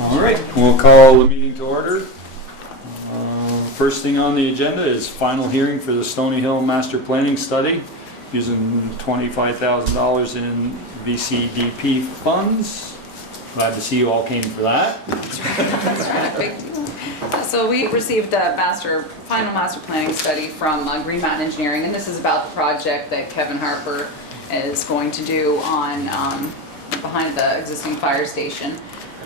All right, we'll call the meeting to order. First thing on the agenda is final hearing for the Stony Hill Master Planning Study using $25,000 in Vcdp funds. Glad to see you all came for that. That's right, big deal. So we received a final master planning study from Green Mountain Engineering, and this is about the project that Kevin Harper is going to do on behind the existing fire station.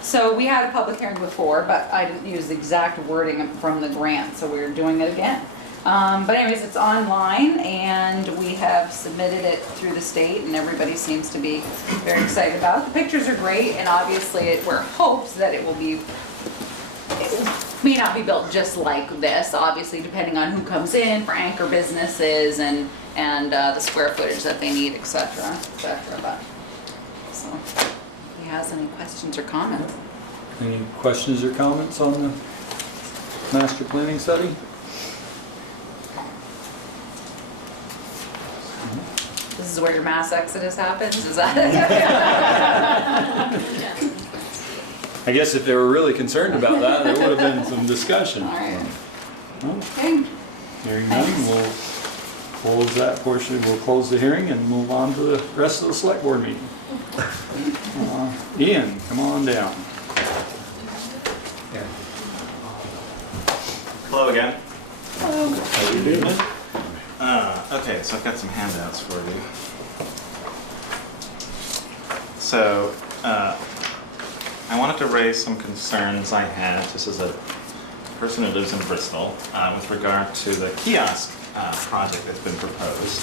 So we had a public hearing before, but I didn't use the exact wording from the grant, so we're doing it again. But anyways, it's online, and we have submitted it through the state, and everybody seems to be very excited about it. The pictures are great, and obviously we're hopes that it may not be built just like this, obviously depending on who comes in for anchor businesses and the square footage that they need, etc., etc. But so, if he has any questions or comments. Any questions or comments on the master planning study? This is where your mass exodus happens, is that it? I guess if they were really concerned about that, there would have been some discussion. All right. Okay. Hearing none, we'll close that portion. We'll close the hearing and move on to the rest of the select board meeting. Ian, come on down. Hello again. Hello. How you doing? Okay, so I've got some handouts for you. So, I wanted to raise some concerns I had, just as a person who lives in Bristol, with regard to the kiosk project that's been proposed.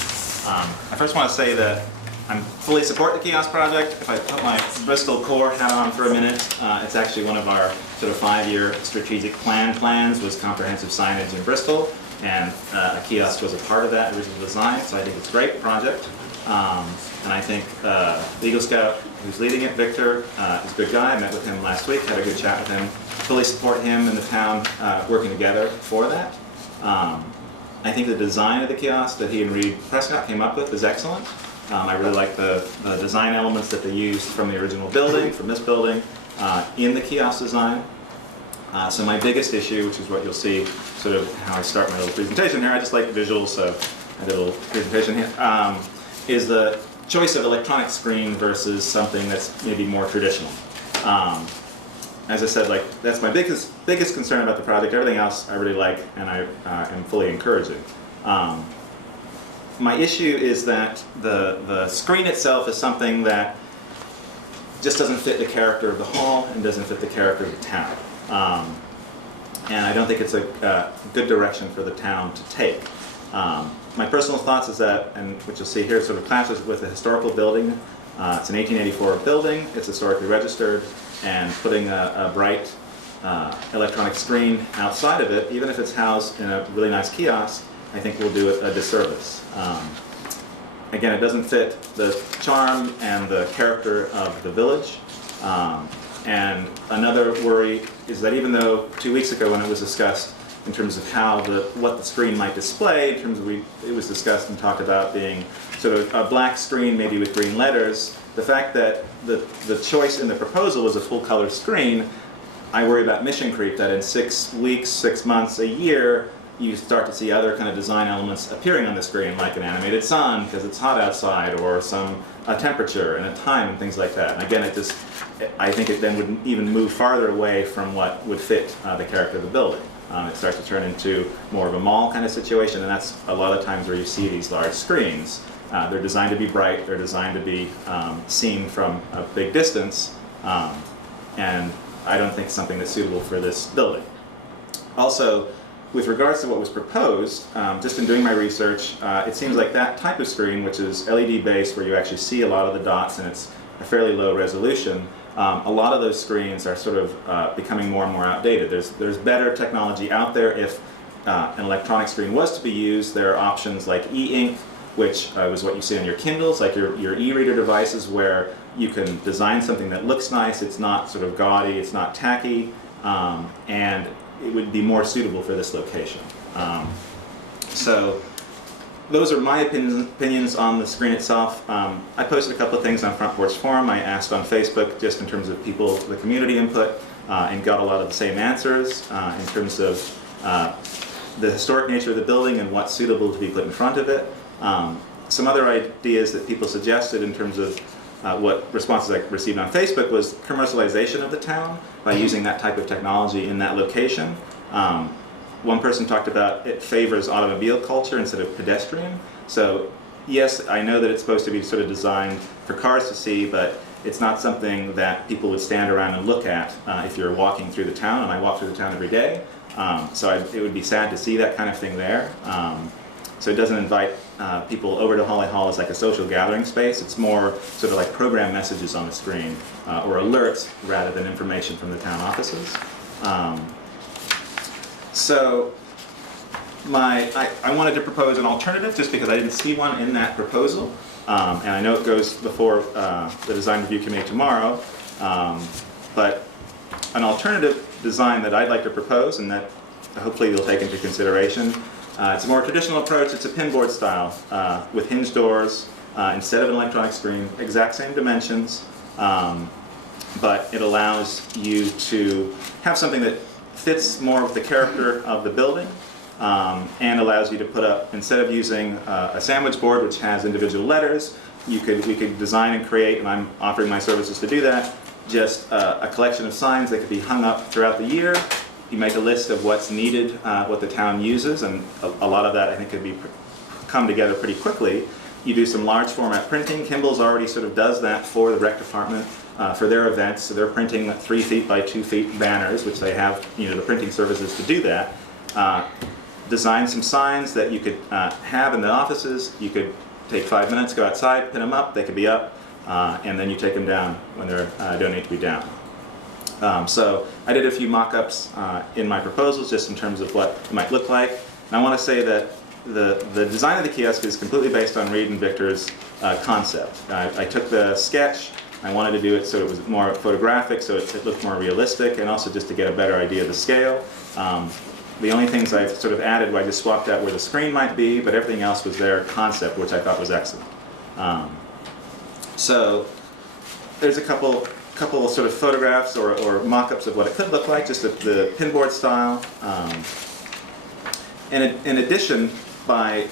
I first want to say that I fully support the kiosk project. If I put my Bristol core hat on for a minute, it's actually one of our sort of 5-year strategic plans was comprehensive signage in Bristol, and a kiosk was a part of that original design, so I think it's a great project. And I think the Eagle Scout who's leading it, Victor, is a good guy. I met with him last week, had a good chat with him. Fully support him and the town working together for that. I think the design of the kiosk that he and Reed Prescott came up with is excellent. I really like the design elements that they used from the original building, from this building, in the kiosk design. So my biggest issue, which is what you'll see sort of how I start my little presentation here, I just like visuals, so I did a little presentation here, is the choice of electronic screen versus something that's maybe more traditional. As I said, like that's my biggest concern about the project. Everything else I really like and I am fully encouraging. My issue is that the screen itself is something that just doesn't fit the character of the hall and doesn't fit the character of the town. And I don't think it's a good direction for the town to take. My personal thoughts is that, and what you'll see here, sort of clashes with a historical building. It's an 1884 building, it's historically registered, and putting a bright electronic screen outside of it, even if it's housed in a really nice kiosk, I think will do it a disservice. Again, it doesn't fit the charm and the character of the village. And another worry is that even though 2 weeks ago when it was discussed in terms of what the screen might display, in terms of it was discussed and talked about being sort of a black screen maybe with green letters, the fact that the choice in the proposal was a full color screen, I worry about mission creep, that in 6 weeks, 6 months, a year, you start to see other kind of design elements appearing on the screen, like an animated sun because it's hot outside, or a temperature and a time and things like that. And again, I think it then would even move farther away from what would fit the character of the building. It starts to turn into more of a mall kind of situation, and that's a lot of times where you see these large screens. They're designed to be bright, they're designed to be seen from a big distance, and I don't think it's something that's suitable for this building. Also, with regards to what was proposed, just in doing my research, it seems like that type of screen, which is LED based, where you actually see a lot of the dots and it's a fairly low resolution, a lot of those screens are sort of becoming more and more outdated. There's better technology out there. If an electronic screen was to be used, there are options like e-ink, which was what you see on your Kindles, like your e-reader devices, where you can design something that looks nice, it's not sort of gaudy, it's not tacky, and it would be more suitable for this location. So those are my opinions on the screen itself. I posted a couple of things on Front Porch Forum. I asked on Facebook, just in terms of people, the community input. and got a lot of the same answers in terms of the historic nature of the building and what's suitable to be put in front of it. Some other ideas that people suggested in terms of what responses I received on Facebook was commercialization of the town by using that type of technology in that location. One person talked about it favors automobile culture instead of pedestrian. So yes, I know that it's supposed to be sort of designed for cars to see, but it's not something that people would stand around and look at if you're walking through the town, and I walk through the town every day. It would be sad to see that kind of thing there. So it doesn't invite people over to Holly Hall as like a social gathering space. It's more sort of like program messages on the screen or alerts rather than information from the town offices. So I wanted to propose an alternative just because I didn't see one in that proposal. And I know it goes before the design review committee tomorrow. But an alternative design that I'd like to propose and that hopefully you'll take into consideration. It's a more traditional approach. It's a pinboard style with hinge doors instead of an electronic screen, exact same dimensions, but it allows you to have something that fits more with the character of the building and allows you to put up, instead of using a sandwich board which has individual letters, we could design and create, and I'm offering my services to do that, just a collection of signs that could be hung up throughout the year. You make a list of what's needed, what the town uses, and a lot of that I think could be come together pretty quickly. You do some large format printing. Kimball's already sort of does that for the rec department for their events. So they're printing 3 feet by 2 feet banners, which they have the printing services to do that. Design some signs that you could have in the offices. You could take 5 minutes, go outside, pin them up. They could be up, and then you take them down when they don't need to be down. So I did a few mock-ups in my proposals just in terms of what it might look like. And I want to say that the design of the kiosk is completely based on Reed and Victor's concept. I took the sketch, I wanted to do it so it was more photographic, so it looked more realistic, and also just to get a better idea of the scale. The only things I've sort of added where I just swapped out where the screen might be, but everything else was their concept, which I thought was excellent. So there's a couple of sort of photographs or mock-ups of what it could look like, just the pinboard style. In addition, by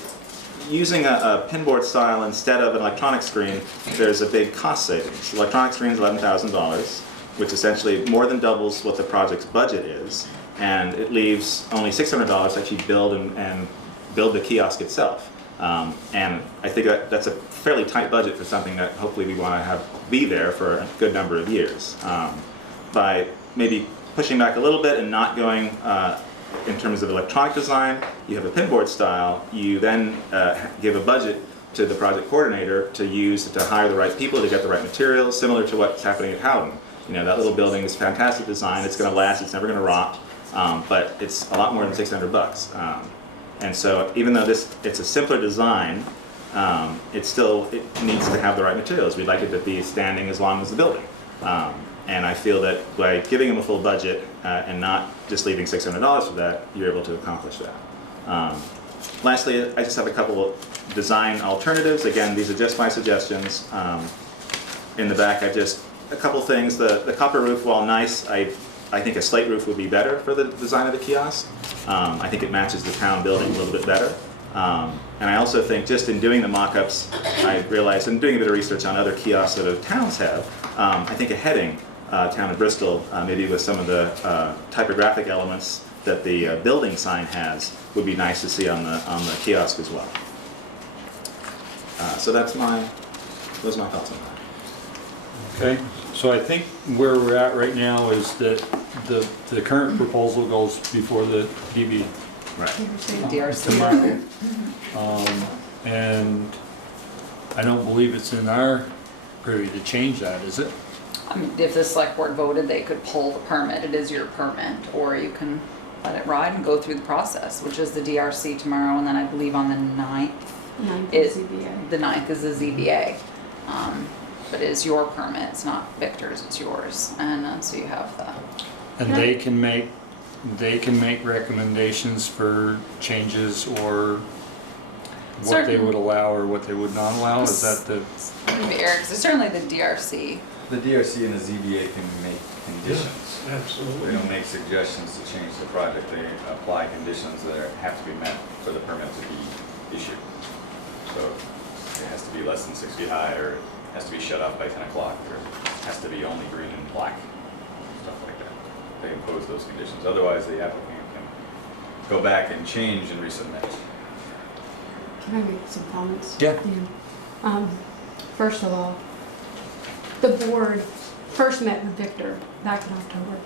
using a pinboard style instead of an electronic screen, there's a big cost savings. Electronic screen is $11,000, which essentially more than doubles what the project's budget is, and it leaves only $600 to actually build and build the kiosk itself. And I think that's a fairly tight budget for something that hopefully we want to be there for a good number of years. By maybe pushing back a little bit and not going in terms of electronic design, you have a pinboard style, you then give a budget to the project coordinator to use to hire the right people to get the right materials, similar to what's happening at Howden. That little building is fantastic design, it's going to last, it's never going to rot, but it's a lot more than $600. And so even though it's a simpler design, it needs to have the right materials. We'd like it to be standing as long as the building. And I feel that by giving them a full budget and not just leaving $600 for that, you're able to accomplish that. Lastly, I just have a couple of design alternatives. Again, these are just my suggestions. In the back, a couple things. The copper roof, while nice, I think a slate roof would be better for the design of the kiosk. I think it matches the town building a little bit better. And I also think just in doing the mock-ups, I realized, and doing a bit of research on other kiosks that other towns have, I think a heading, town of Bristol, maybe with some of the typographic elements that the building sign has, would be nice to see on the kiosk as well. So those are my thoughts on that. Okay, so I think where we're at right now is that the current proposal goes before the DB. Right. DRC. And I don't believe it's in our purview to change that, is it? If the select board voted, they could pull the permit. It is your permit, or you can let it ride and go through the process, which is the DRC tomorrow, and then I believe on the 9th. The 9th is the ZBA. But it is your permit, it's not Victor's, it's yours, and so you have that. And they can make recommendations for changes or what they would allow or what they would not allow. Is that the? Eric, so certainly the DRC. The DRC and the ZBA can make conditions. Absolutely. They don't make suggestions to change the project, they apply conditions that have to be met for the permit to be issued. So it has to be less than 6 feet high, or it has to be shut off by 10 o'clock, or it has to be only green and black, stuff like that. They impose those conditions, otherwise the applicant can go back and change and resubmit. Can I make some comments? Yeah. First of all, the board first met with Victor back in October,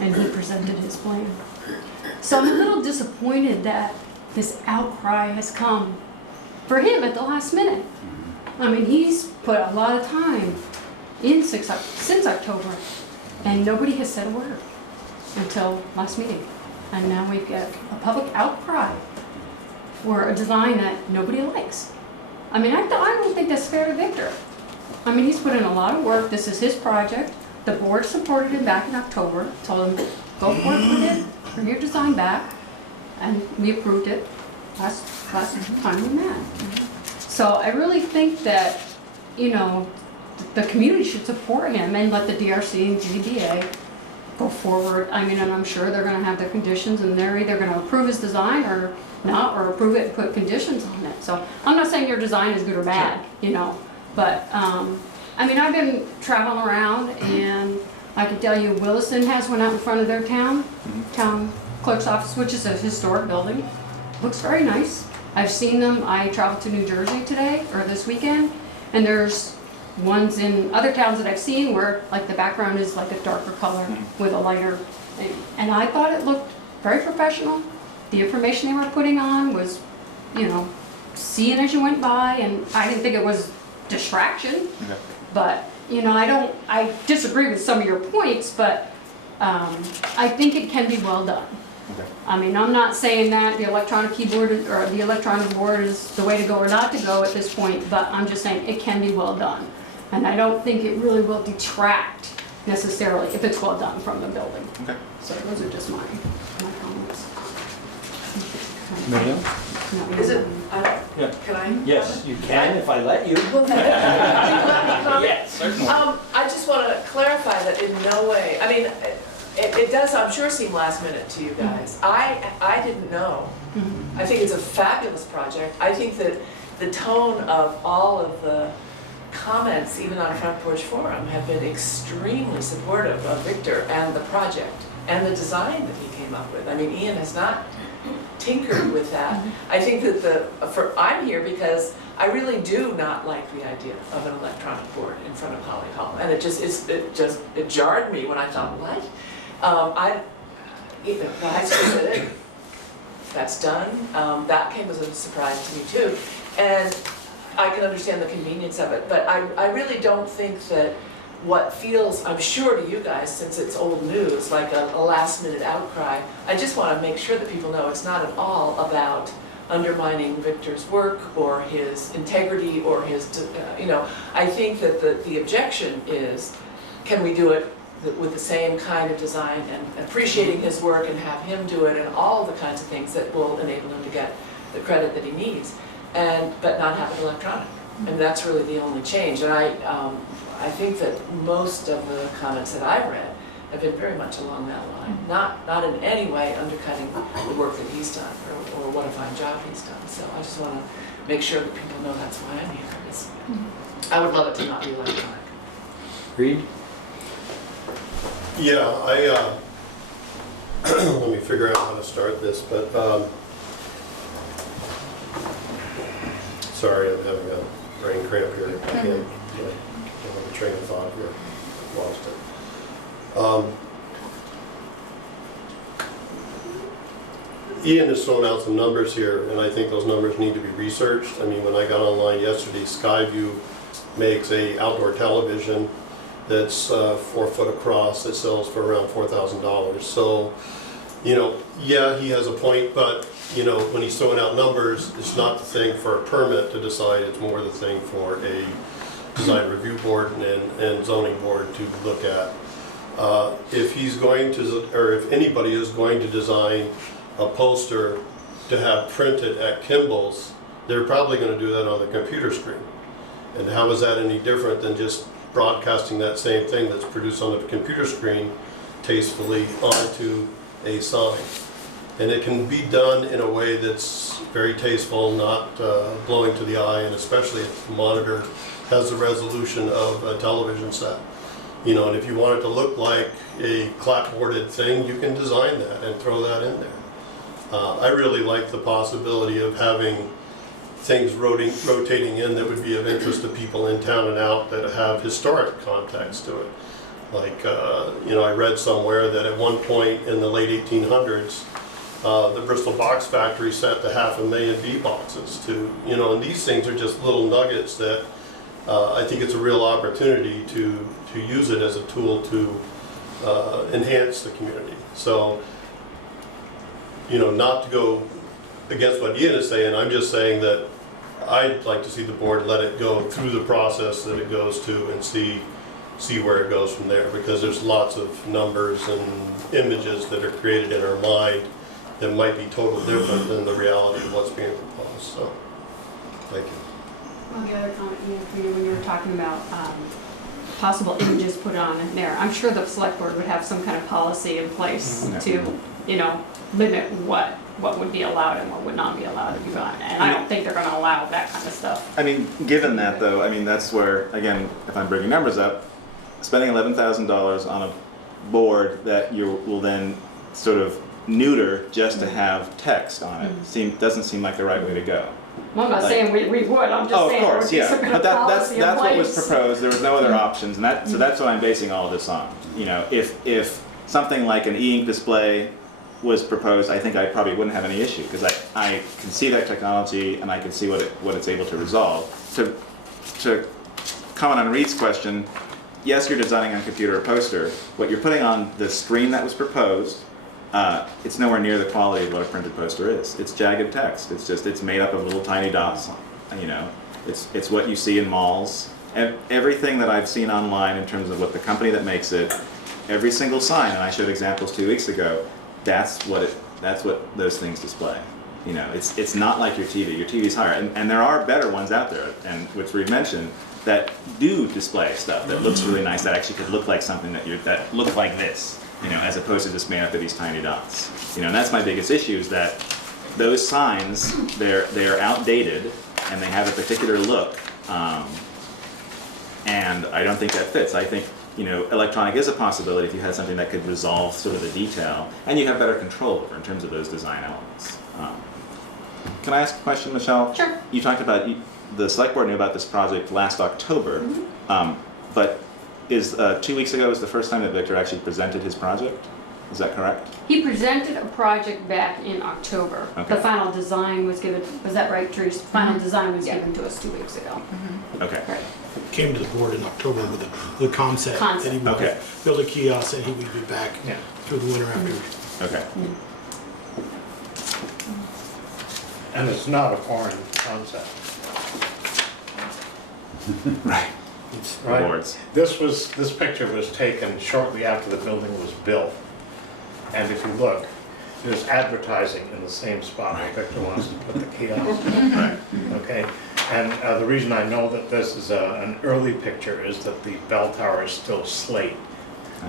and he presented his plan. So I'm a little disappointed that this outcry has come for him at the last minute. I mean, he's put a lot of time in since October, and nobody has said a word until last meeting. And now we've got a public outcry for a design that nobody likes. I mean, I don't think that's fair to Victor. I mean, he's put in a lot of work. This is his project. The board supported him back in October, told him, go forward with it, bring your design back, and we approved it last time we met. So I really think that, you know, the community should support him and let the DRC and GBA go forward. I mean, and I'm sure they're gonna have their conditions, and they're either gonna approve his design or not, or approve it and put conditions on it. So I'm not saying your design is good or bad, you know, but, I mean, I've been traveling around, and I can tell you Williston has one out in front of their town clerk's office, which is a historic building. Looks very nice. I've seen them. I traveled to New Jersey today, or this weekend, and there's ones in other towns that I've seen where like the background is like a darker color with a lighter thing. And I thought it looked very professional. The information they were putting on was, you know, seeing as you went by, and I didn't think it was distraction. Okay. But, you know, I disagree with some of your points, but I think it can be well done. Okay. I mean, I'm not saying that the electronic keyboard or the electronic board is the way to go or not to go at this point, but I'm just saying it can be well done. And I don't think it really will detract necessarily if it's well done from the building. Okay. So those are just my comments. Ma'am? No, Is it, Yeah. can I? Yes, you can if I let you. Well, then, let me comment. Yes, certainly. I just want to clarify that in no way, I mean, it does, I'm sure, seem last minute to you guys. I didn't know. I think it's a fabulous project. I think that the tone of all of the comments, even on Front Porch Forum, have been extremely supportive of Victor and the project and the design that he came up with. I mean, Ian has not tinkered with that. I think that I'm here because I really do not like the idea of an electronic board in front of Holly Hall, and it jarred me when I thought, what? The high school did it. That's done. That came as a surprise to me too, and I can understand the convenience of it, but I really don't think that what feels, I'm sure to you guys, since it's old news, like a last minute outcry, I just want to make sure that people know it's not at all about undermining Victor's work or his integrity or his, you know, I think that the objection is, can we do it with the same kind of design and appreciating his work and have him do it and all the kinds of things that will enable him to get the credit that he needs, but not have it electronic. And that's really the only change. And I think that most of the comments that I've read have been very much along that line, not in any way undercutting the work that he's done or what a fine job he's done. So I just want to make sure that people know that's why I'm here. I would love it to not be electronic. Reed? Yeah, let me figure out how to start this, but, sorry, I'm having a brain cramp here. I can't have a train of thought here. Lost it. Ian has thrown out some numbers here, and I think those numbers need to be researched. I mean, when I got online yesterday, Skyview makes a outdoor television that's 4 foot across that sells for around $4,000. So, you know, yeah, he has a point, but, you know, when he's throwing out numbers, it's not the thing for a permit to decide, it's more the thing for a design review board and zoning board to look at. If he's going to, or if anybody is going to design a poster to have printed at Kimball's, they're probably going to do that on the computer screen. And how is that any different than just broadcasting that same thing that's produced on the computer screen tastefully onto a sign. And it can be done in a way that's very tasteful, not blowing to the eye, and especially if the monitor has the resolution of a television set. You know, and if you want it to look like a clapboarded thing, you can design that and throw that in there. I really like the possibility of having things rotating in that would be of interest to people in town and out that have historic context to it. Like, you know, I read somewhere that at one point in the late 1800s, the Bristol box factory sent to 500,000 bee boxes to, you know, and these things are just little nuggets that I think it's a real opportunity to use it as a tool to enhance the community. So, you know, not to go against what Ian is saying, I'm just saying that I'd like to see the board let it go through the process that it goes to and see where it goes from there, because there's lots of numbers and images that are created in our mind that might be totally different than the reality of what's being proposed. So, thank you. Well, the other comment, Ian, for you, when you were talking about possible images put on in there, I'm sure the select board would have some kind of policy in place to, you know, limit what would be allowed and what would not be allowed to be done. And I don't think they're gonna allow that kind of stuff. I mean, given that though, I mean, that's where, again, if I'm bringing numbers up, spending $11,000 on a board that you will then sort of neuter just to have text on it doesn't seem like the right way to go. Well, I'm not Like- saying we would, I'm just saying there would be some kind But of policy in that's what was place. proposed. There was no other options, and so that's what I'm basing all of this on. You know, if something like an e-ink display was proposed, I think I probably wouldn't have any issue, because I can see that technology and I can see what it's able to resolve. To comment on Reed's question, yes, you're designing on computer a poster. What you're putting on the screen that was proposed, it's nowhere near the quality of what a printed poster is. It's jagged text. It's made up of little tiny dots. You know, it's what you see in malls. Everything that I've seen online in terms of what the company that makes it, every single sign, and I showed examples 2 weeks ago. That's what those things display. You know, it's not like your TV. Your TV's higher, and there are better ones out there, and which we mentioned, that do display stuff that looks really nice. That actually could look like something that look like this. You know, as opposed to just made up of these tiny dots. You know, and that's my biggest issue, is that those signs, they're outdated and they have a particular look, and I don't think that fits. I think, you know, electronic is a possibility if you had something that could resolve sort of the detail, and you have better control over in terms of those design elements. Can I ask a question, Michelle? Sure. You talked about, the select board knew about this project last October, but 2 weeks ago was the first time that Victor actually presented his project? Is that correct? He presented a project back in October. Okay. The final design was given, was that right, Therese? Final design was given to us 2 weeks ago. Okay. Right. Came to the board in October with the concept that he would Okay. build a kiosk and he would be back through the winter after. Okay. And it's not a foreign concept. Right. Right. Boards. This picture was taken shortly after the building was built. And if you look, there's advertising in the same spot where Victor wants to put the kiosk. Right. Okay, and the reason I know that this is an early picture is that the bell tower is still slate.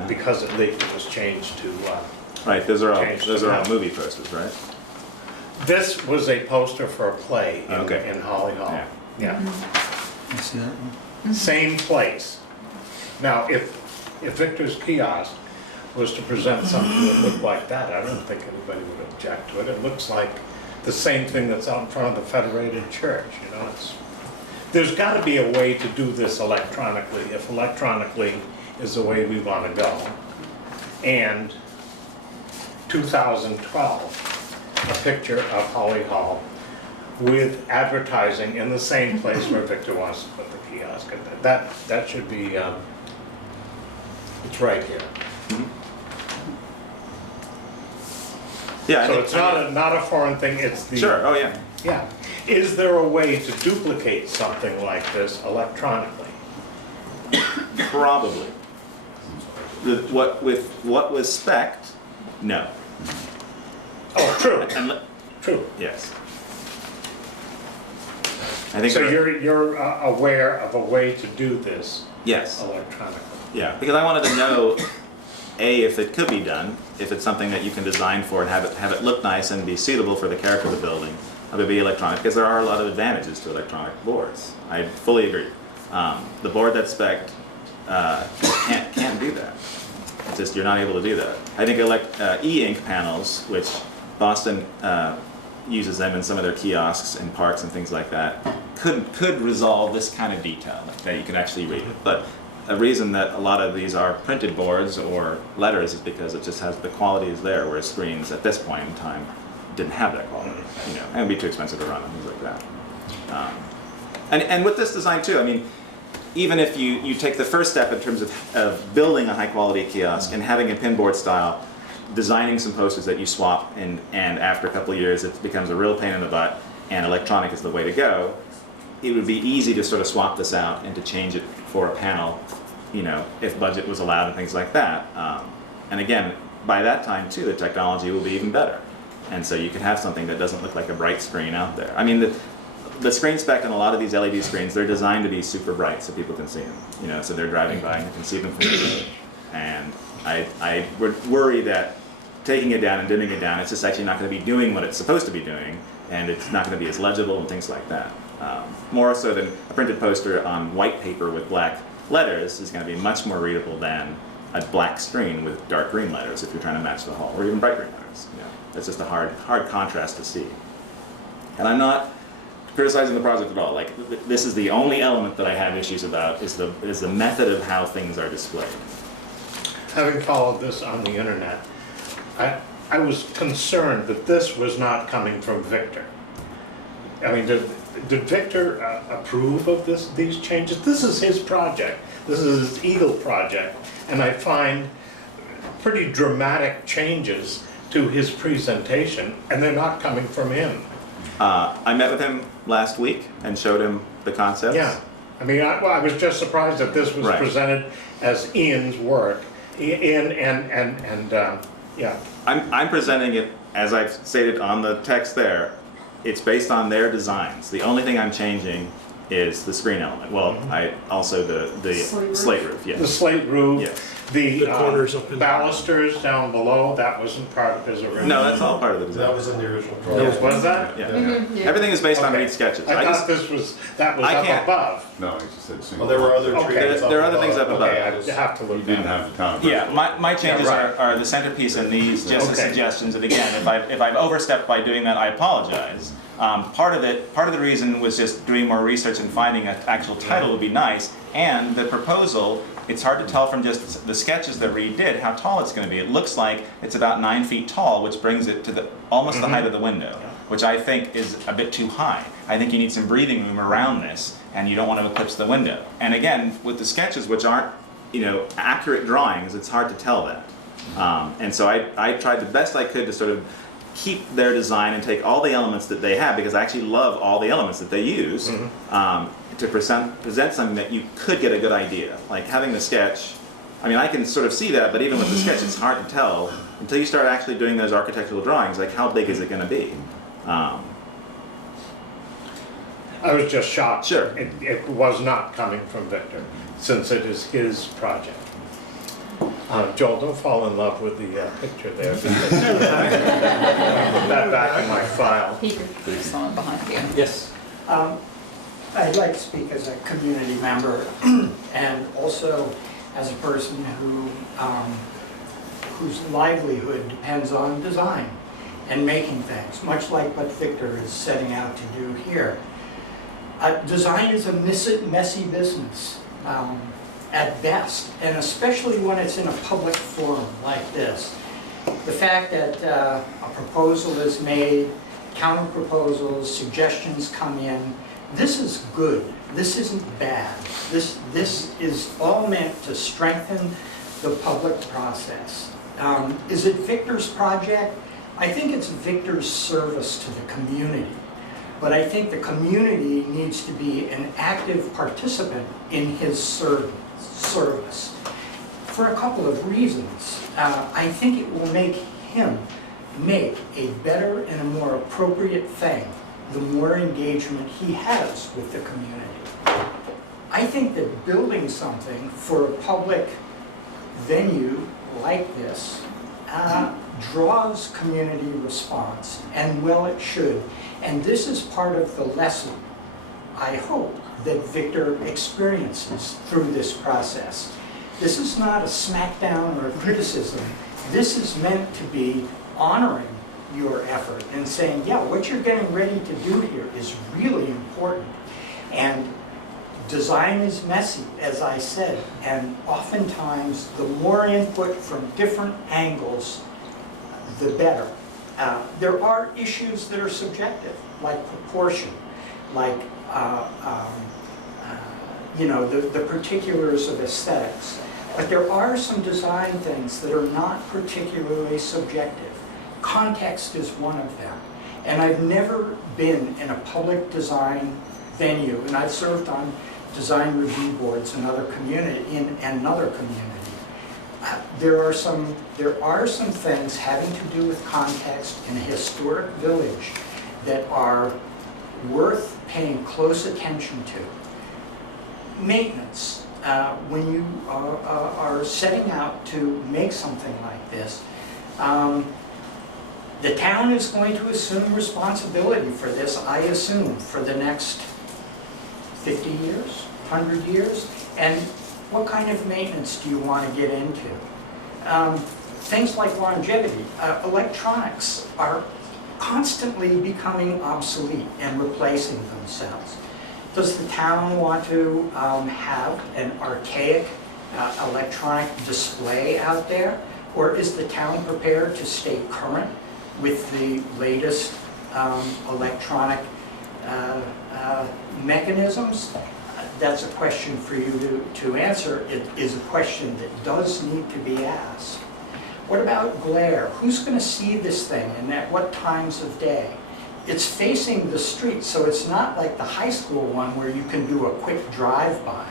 Because it leaked, it was changed to, Right, those are all Changed movie posters, right? this was a poster for a play Okay. in Holly Hall. Yeah. Yeah, You see that one? same place. Now, if Victor's kiosk was to present something that looked like that, I don't think anybody would object to it. It looks like the same thing that's out in front of the Federated Church, you know, there's gotta be a way to do this electronically, if electronically is the way we wanna go. And 2012, a picture of Holly Hall with advertising in the same place where Victor wants to put the kiosk. That should be, it's right here. Yeah. I So think- it's not a foreign thing, it's the. Sure. Oh yeah. Yeah. Is there a way to duplicate something like this electronically? Probably. With what was spec'd, no. Oh, true, true. Yes. I think. So you're aware of a way to do this Yes. electronically? Yeah. Because I wanted to know if it could be done, if it's something that you can design for and have it look nice and be suitable for the character of the building, it would be electronic, because there are a lot of advantages to electronic boards. I fully agree. The board that's spec'd can't do that. It's just, you're not able to do that. I think e-ink panels, which Boston uses them in some of their kiosks in parks and things like that, could resolve this kind of detail, that you can actually read it. But a reason that a lot of these are printed boards or letters is because it just has, the quality is there, whereas screens at this point in time didn't have that quality, you know, and it'd be too expensive to run and things like that. And with this design too, I mean, even if you take the first step in terms of building a high quality kiosk and having a pinboard style, designing some posters that you swap, and after a couple of years it becomes a real pain in the butt and electronic is the way to go, it would be easy to sort of swap this out and to change it for a panel, you know, if budget was allowed and things like that. And again, by that time too, the technology will be even better. And so you can have something that doesn't look like a bright screen out there. I mean, the screen spec on a lot of these LED screens, they're designed to be super bright so people can see them. You know, so they're driving by and you can see them from the road. And I would worry that taking it down and dimming it down, it's just actually not going to be doing what it's supposed to be doing, and it's not going to be as legible and things like that. More so than a printed poster on white paper with black letters is going to be much more readable than a black screen with dark green letters if you're trying to match the hall, or even bright green letters. You know, it's just a hard contrast to see. And I'm not criticizing the project at all. Like, this is the only element that I have issues about is the method of how things are displayed. Having followed this on the internet, I was concerned that this was not coming from Victor. I mean, did Victor approve of these changes? This is his project. This is his Eagle project, and I find pretty dramatic changes to his presentation, and they're not coming from him. I met with him last week and showed him the concepts. Yeah, I mean, I was just surprised that this was presented as Ian's work. Ian and yeah. I'm presenting it, as I've stated on the text there, it's based on their designs. The only thing I'm changing is the screen element. Well, I also the slate roof, yes. The slate roof, yes. The corners up and down. balusters down below, that wasn't part of his original. No, that's all part of the design. That was in the original drawing. Was that? Yeah. Yeah. Everything is based on Okay. Reed sketches. I thought that was I up can't- above. No, he just said single. Well, there were other Okay. trees. There are other things up above. Okay, I have to You look didn't at have the time. Yeah, my changes Yeah, right. are the centerpiece in these, just as Okay. suggestions. And again, if I've overstepped by doing that, I apologize. Part of the reason was just doing more research and finding an actual title would be nice. And the proposal, it's hard to tell from just the sketches that Reed did how tall it's going to be. It looks like it's about 9 feet tall, which brings it to almost the height of the window, which I think is a bit too high. I think you need some breathing room around this, and you don't want to eclipse the window. And again, with the sketches, which aren't, you know, accurate drawings, it's hard to tell that. And so I tried the best I could to sort of keep their design and take all the elements that they have, because I actually love all the elements that they use, to present something that you could get a good idea. Like having the sketch, I mean, I can sort of see that, but even with the sketch, it's hard to tell until you start actually doing those architectural drawings, like how big is it going to be? I was just shocked. Sure. It was not coming from Victor, since it is his project. Joel, don't fall in love with the picture there. Put that back in my file. There's someone behind you. Yes. I'd like to speak as a community member and also as a person whose livelihood depends on design and making things, much like what Victor is setting out to do here. Design is a messy business at best, and especially when it's in a public forum like this. The fact that a proposal is made, counter proposals, suggestions come in, this is good. This isn't bad. This is all meant to strengthen the public process. Is it Victor's project? I think it's Victor's service to the community. But I think the community needs to be an active participant in his service for a couple of reasons. I think it will make him make a better and a more appropriate thing the more engagement he has with the community. I think that building something for a public venue like this draws community response, and well, it should. And this is part of the lesson, I hope, that Victor experiences through this process. This is not a smackdown or a criticism. This is meant to be honoring your effort and saying, yeah, what you're getting ready to do here is really important. And design is messy, as I said, and oftentimes the more input from different angles, the better. There are issues that are subjective, like proportion, like the particulars of aesthetics. But there are some design things that are not particularly subjective. Context is one of them. And I've never been in a public design venue, and I've served on design review boards in another community. There are some things having to do with context in a historic village that are worth paying close attention to. Maintenance. When you are setting out to make something like this, the town is going to assume responsibility for this, I assume, for the next 50 years, 100 years. And what kind of maintenance do you want to get into? Things like longevity. Electronics are constantly becoming obsolete and replacing themselves. Does the town want to have an archaic electronic display out there? Or is the town prepared to stay current with the latest electronic mechanisms? That's a question for you to answer. It is a question that does need to be asked. What about glare? Who's going to see this thing and at what times of day? It's facing the street, so it's not like the high school one where you can do a quick drive-by.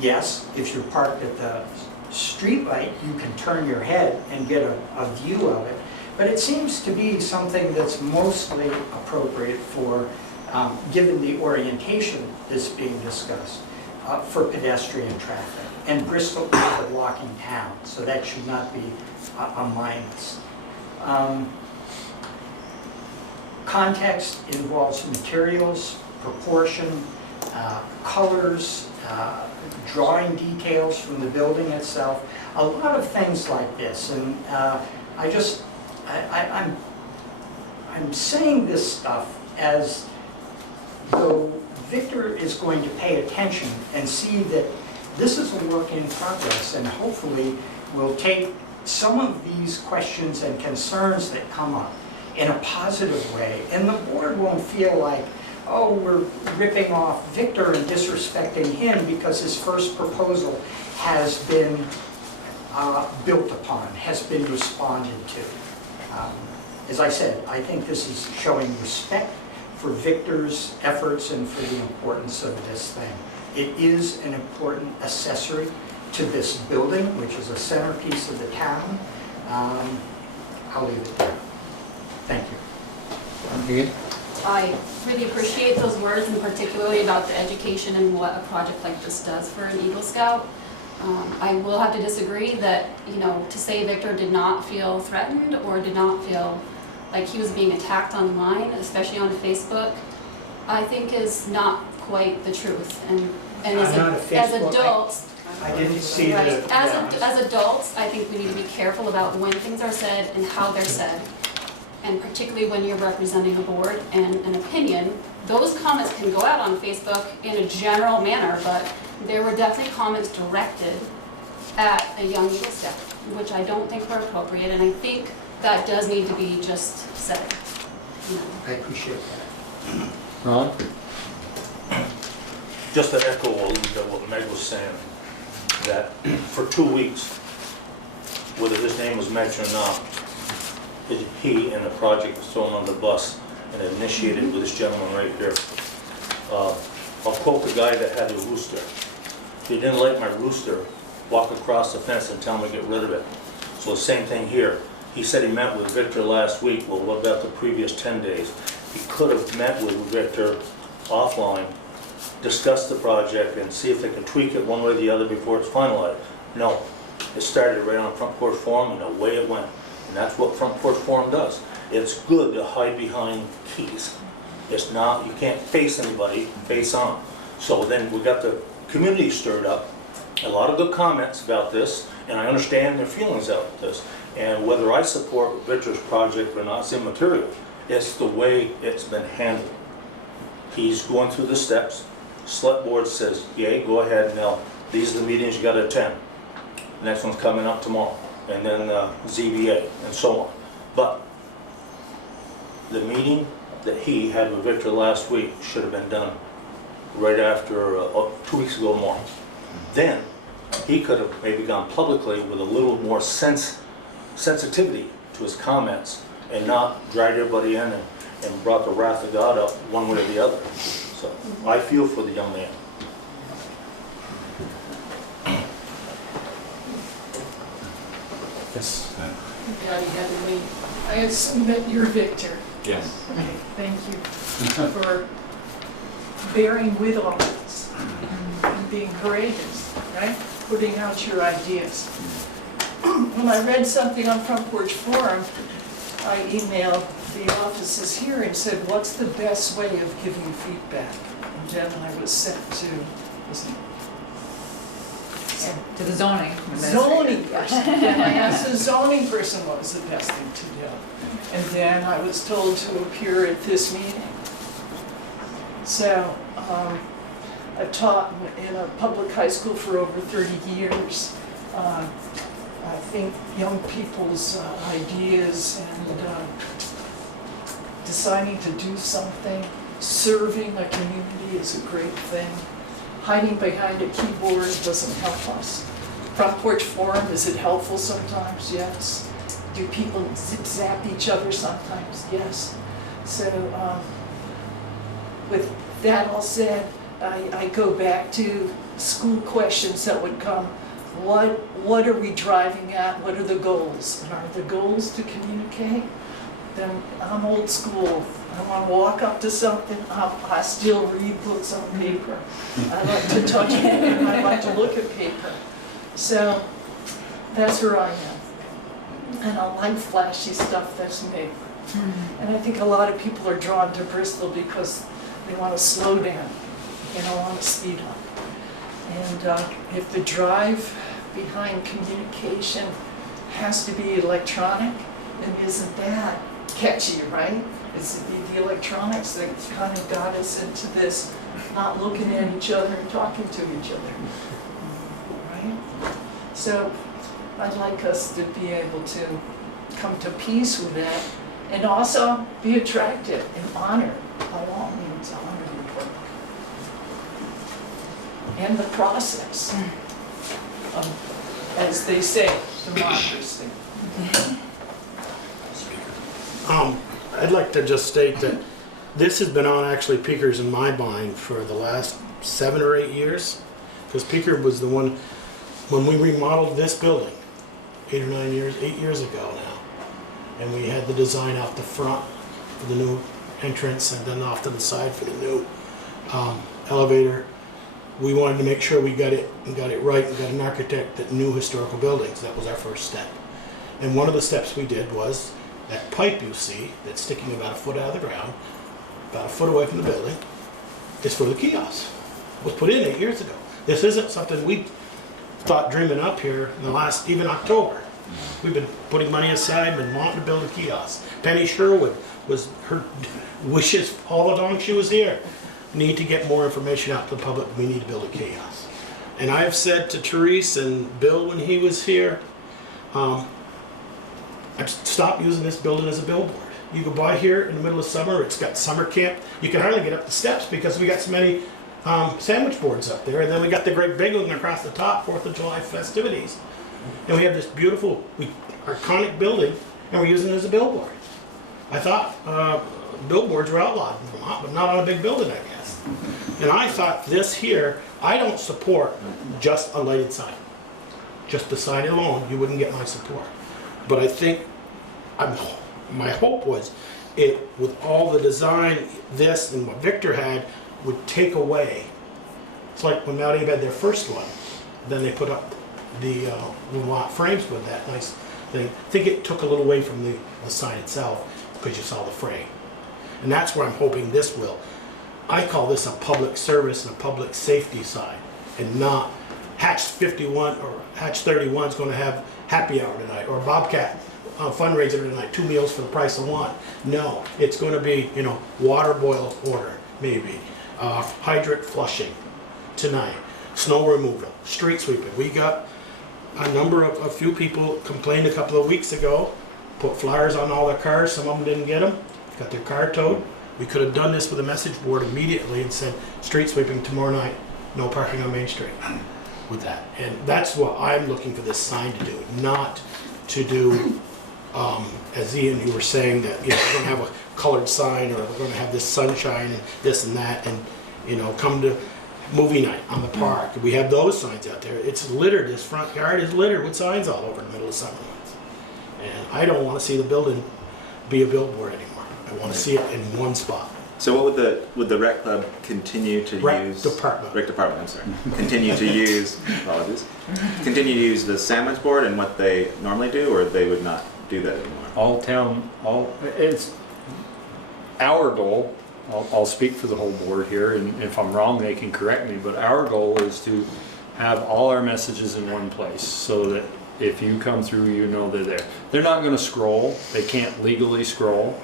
Yes, if you're parked at the street light, you can turn your head and get a view of it. But it seems to be something that's mostly appropriate for, given the orientation that's being discussed, for pedestrian traffic. And Bristol is a walking town, so that should not be a minus. Context involves materials, proportion, colors, drawing details from the building itself, a lot of things like this. And I'm saying this stuff as though Victor is going to pay attention and see that this is a work in progress, and hopefully will take some of these questions and concerns that come up in a positive way. And the board won't feel like, oh, we're ripping off Victor and disrespecting him because his first proposal has been built upon, has been responded to. As I said, I think this is showing respect for Victor's efforts and for the importance of this thing. It is an important accessory to this building, which is a centerpiece of the town. I'll leave it there. Thank you. I really appreciate those words, and particularly about the education and what a project like this does for an Eagle Scout. I will have to disagree that, to say Victor did not feel threatened or did not feel like he was being attacked online, especially on Facebook, I think is not quite the truth. And as adults, I didn't see right, that. as adults, I think we need to be careful about when things are said and how they're said. And particularly when you're representing a board and an opinion, those comments can go out on Facebook in a general manner, but there were definitely comments directed at a young Eagle Scout, which I don't think were appropriate, and I think that does need to be just said. I appreciate that. Ron? Just to echo a little bit what Meg was saying, that for 2 weeks, whether his name was mentioned or not, he and the project was thrown on the bus and initiated with this gentleman right here. I'll quote the guy that had the rooster. If you didn't like my rooster, walk across the fence and tell him to get rid of it. So the same thing here. He said he met with Victor last week. Well, what about the previous 10 days? He could have met with Victor offline, discuss the project and see if they can tweak it one way or the other before it's finalized. No, It started right on Front Porch Forum and away it went. And that's what Front Porch Forum does. It's good to hide behind keys. It's not, you can't face anybody, face on. So then we got the community stirred up, a lot of good comments about this, and I understand their feelings about this. And whether I support Victor's project or not is immaterial. It's the way it's been handled. He's going through the steps. Selectboard says, yay, go ahead, now these are the meetings you gotta attend. Next one's coming up tomorrow, and then ZBA, and so on. But the meeting that he had with Victor last week should have been done right after, 2 weeks ago more. Then, he could have maybe gone publicly with a little more sensitivity to his comments and not dragged everybody in and brought the wrath of God up one way or the other. So, I feel for the young man. Yes. Patty Heatherly, I assume that you're Victor. Yes. Okay, thank you for bearing with all this and being courageous, right? Putting out your ideas. When I read something on Front Porch Forum, I emailed the offices here and said, what's the best way of giving feedback? And then I was sent to, To the zoning. zoning person. And I asked the zoning person what was the best thing to do. And then I was told to appear at this meeting. So I've taught in a public high school for over 30 years. I think young people's ideas and deciding to do something, serving a community is a great thing. Hiding behind a keyboard doesn't help us. Front Porch Forum, is it helpful sometimes? Yes. Do people zip-zap each other sometimes? Yes. So with that all said, I go back to school questions that would come. What are we driving at? What are the goals? And are the goals to communicate? Then I'm old school. I want to walk up to something, I still read books on paper. I like to touch paper, I like to look at paper. So that's where I am. And I like flashy stuff, that's me. And I think a lot of people are drawn to Bristol because they want to slow down. They don't want to speed up. And if the drive behind communication has to be electronic, then isn't that catchy, right? It's the electronics that kind of got us into this, not looking at each other and talking to each other, right? So I'd like us to be able to come to peace with that and also be attracted and honored, by all means, honor your work. And the process of, as they say, democracy. I'd like to just state that this has been on actually Peaker's in my mind for the last 7 or 8 years. Because Peaker was the one, when we remodeled this building, 8 or 9 years, 8 years ago now. And we had the design out the front for the new entrance and then off to the side for the new elevator. We wanted to make sure we got it right and got an architect that knew historical buildings. That was our first step. And one of the steps we did was that pipe you see that's sticking about a foot out of the ground, about a foot away from the building, is for the kiosk. It was put in 8 years ago. This isn't something we thought dreaming up here in the last, even October. We've been putting money aside, been wanting to build a kiosk. Penny Sherwood was her wishes all along she was here. Need to get more information out to the public. We need to build a kiosk. And I've said to Therese and Bill when he was here, I've stopped using this building as a billboard. You go by here in the middle of summer, it's got summer camp. You can hardly get up the steps because we got so many sandwich boards up there. And then we got the great big one across the top, 4th of July festivities. And we have this beautiful, iconic building, and we're using it as a billboard. I thought billboards were outlawed in Vermont, but not on a big building, I guess. And I thought this here, I don't support just a lighted sign. Just the sign alone, you wouldn't get my support. But I think, my hope was, with all the design, this and what Victor had, would take away. It's like when Mountie had their first one, then they put up we want frames with that nice thing. I think it took a little away from the sign itself because you saw the frame. And that's where I'm hoping this will. I call this a public service and a public safety sign, and not Hatch 51 or Hatch 31 is going to have happy hour tonight, or Bobcat fundraiser tonight, 2 meals for the price of 1. No, it's going to be, you know, water boil order, maybe, hydrant flushing tonight, snow removal, street sweeping. We got a few people complained a couple of weeks ago, put flyers on all their cars, some of them didn't get them, got their car towed. We could have done this with a message board immediately and said, street sweeping tomorrow night, no parking on Main Street with that. And that's what I'm looking for this sign to do, not to do, as Ian, you were saying, that, you know, we're gonna have a colored sign, or we're gonna have this sunshine and this and that, and, you know, come to movie night on the park. We have those signs out there. It's littered, this front yard is littered with signs all over in the middle of summer months. And I don't wanna see the building be a billboard anymore. I wanna see it in one spot. So what would the rec club continue to use? Rec department, I'm sorry. Continue to use, apologies, continue to use the sandwich board and what they normally do, or they would not do that anymore? It's our goal, I'll speak for the whole board here, and if I'm wrong, they can correct me, but our goal is to have all our messages in one place, so that if you come through, you know they're there. They're not gonna scroll, they can't legally scroll.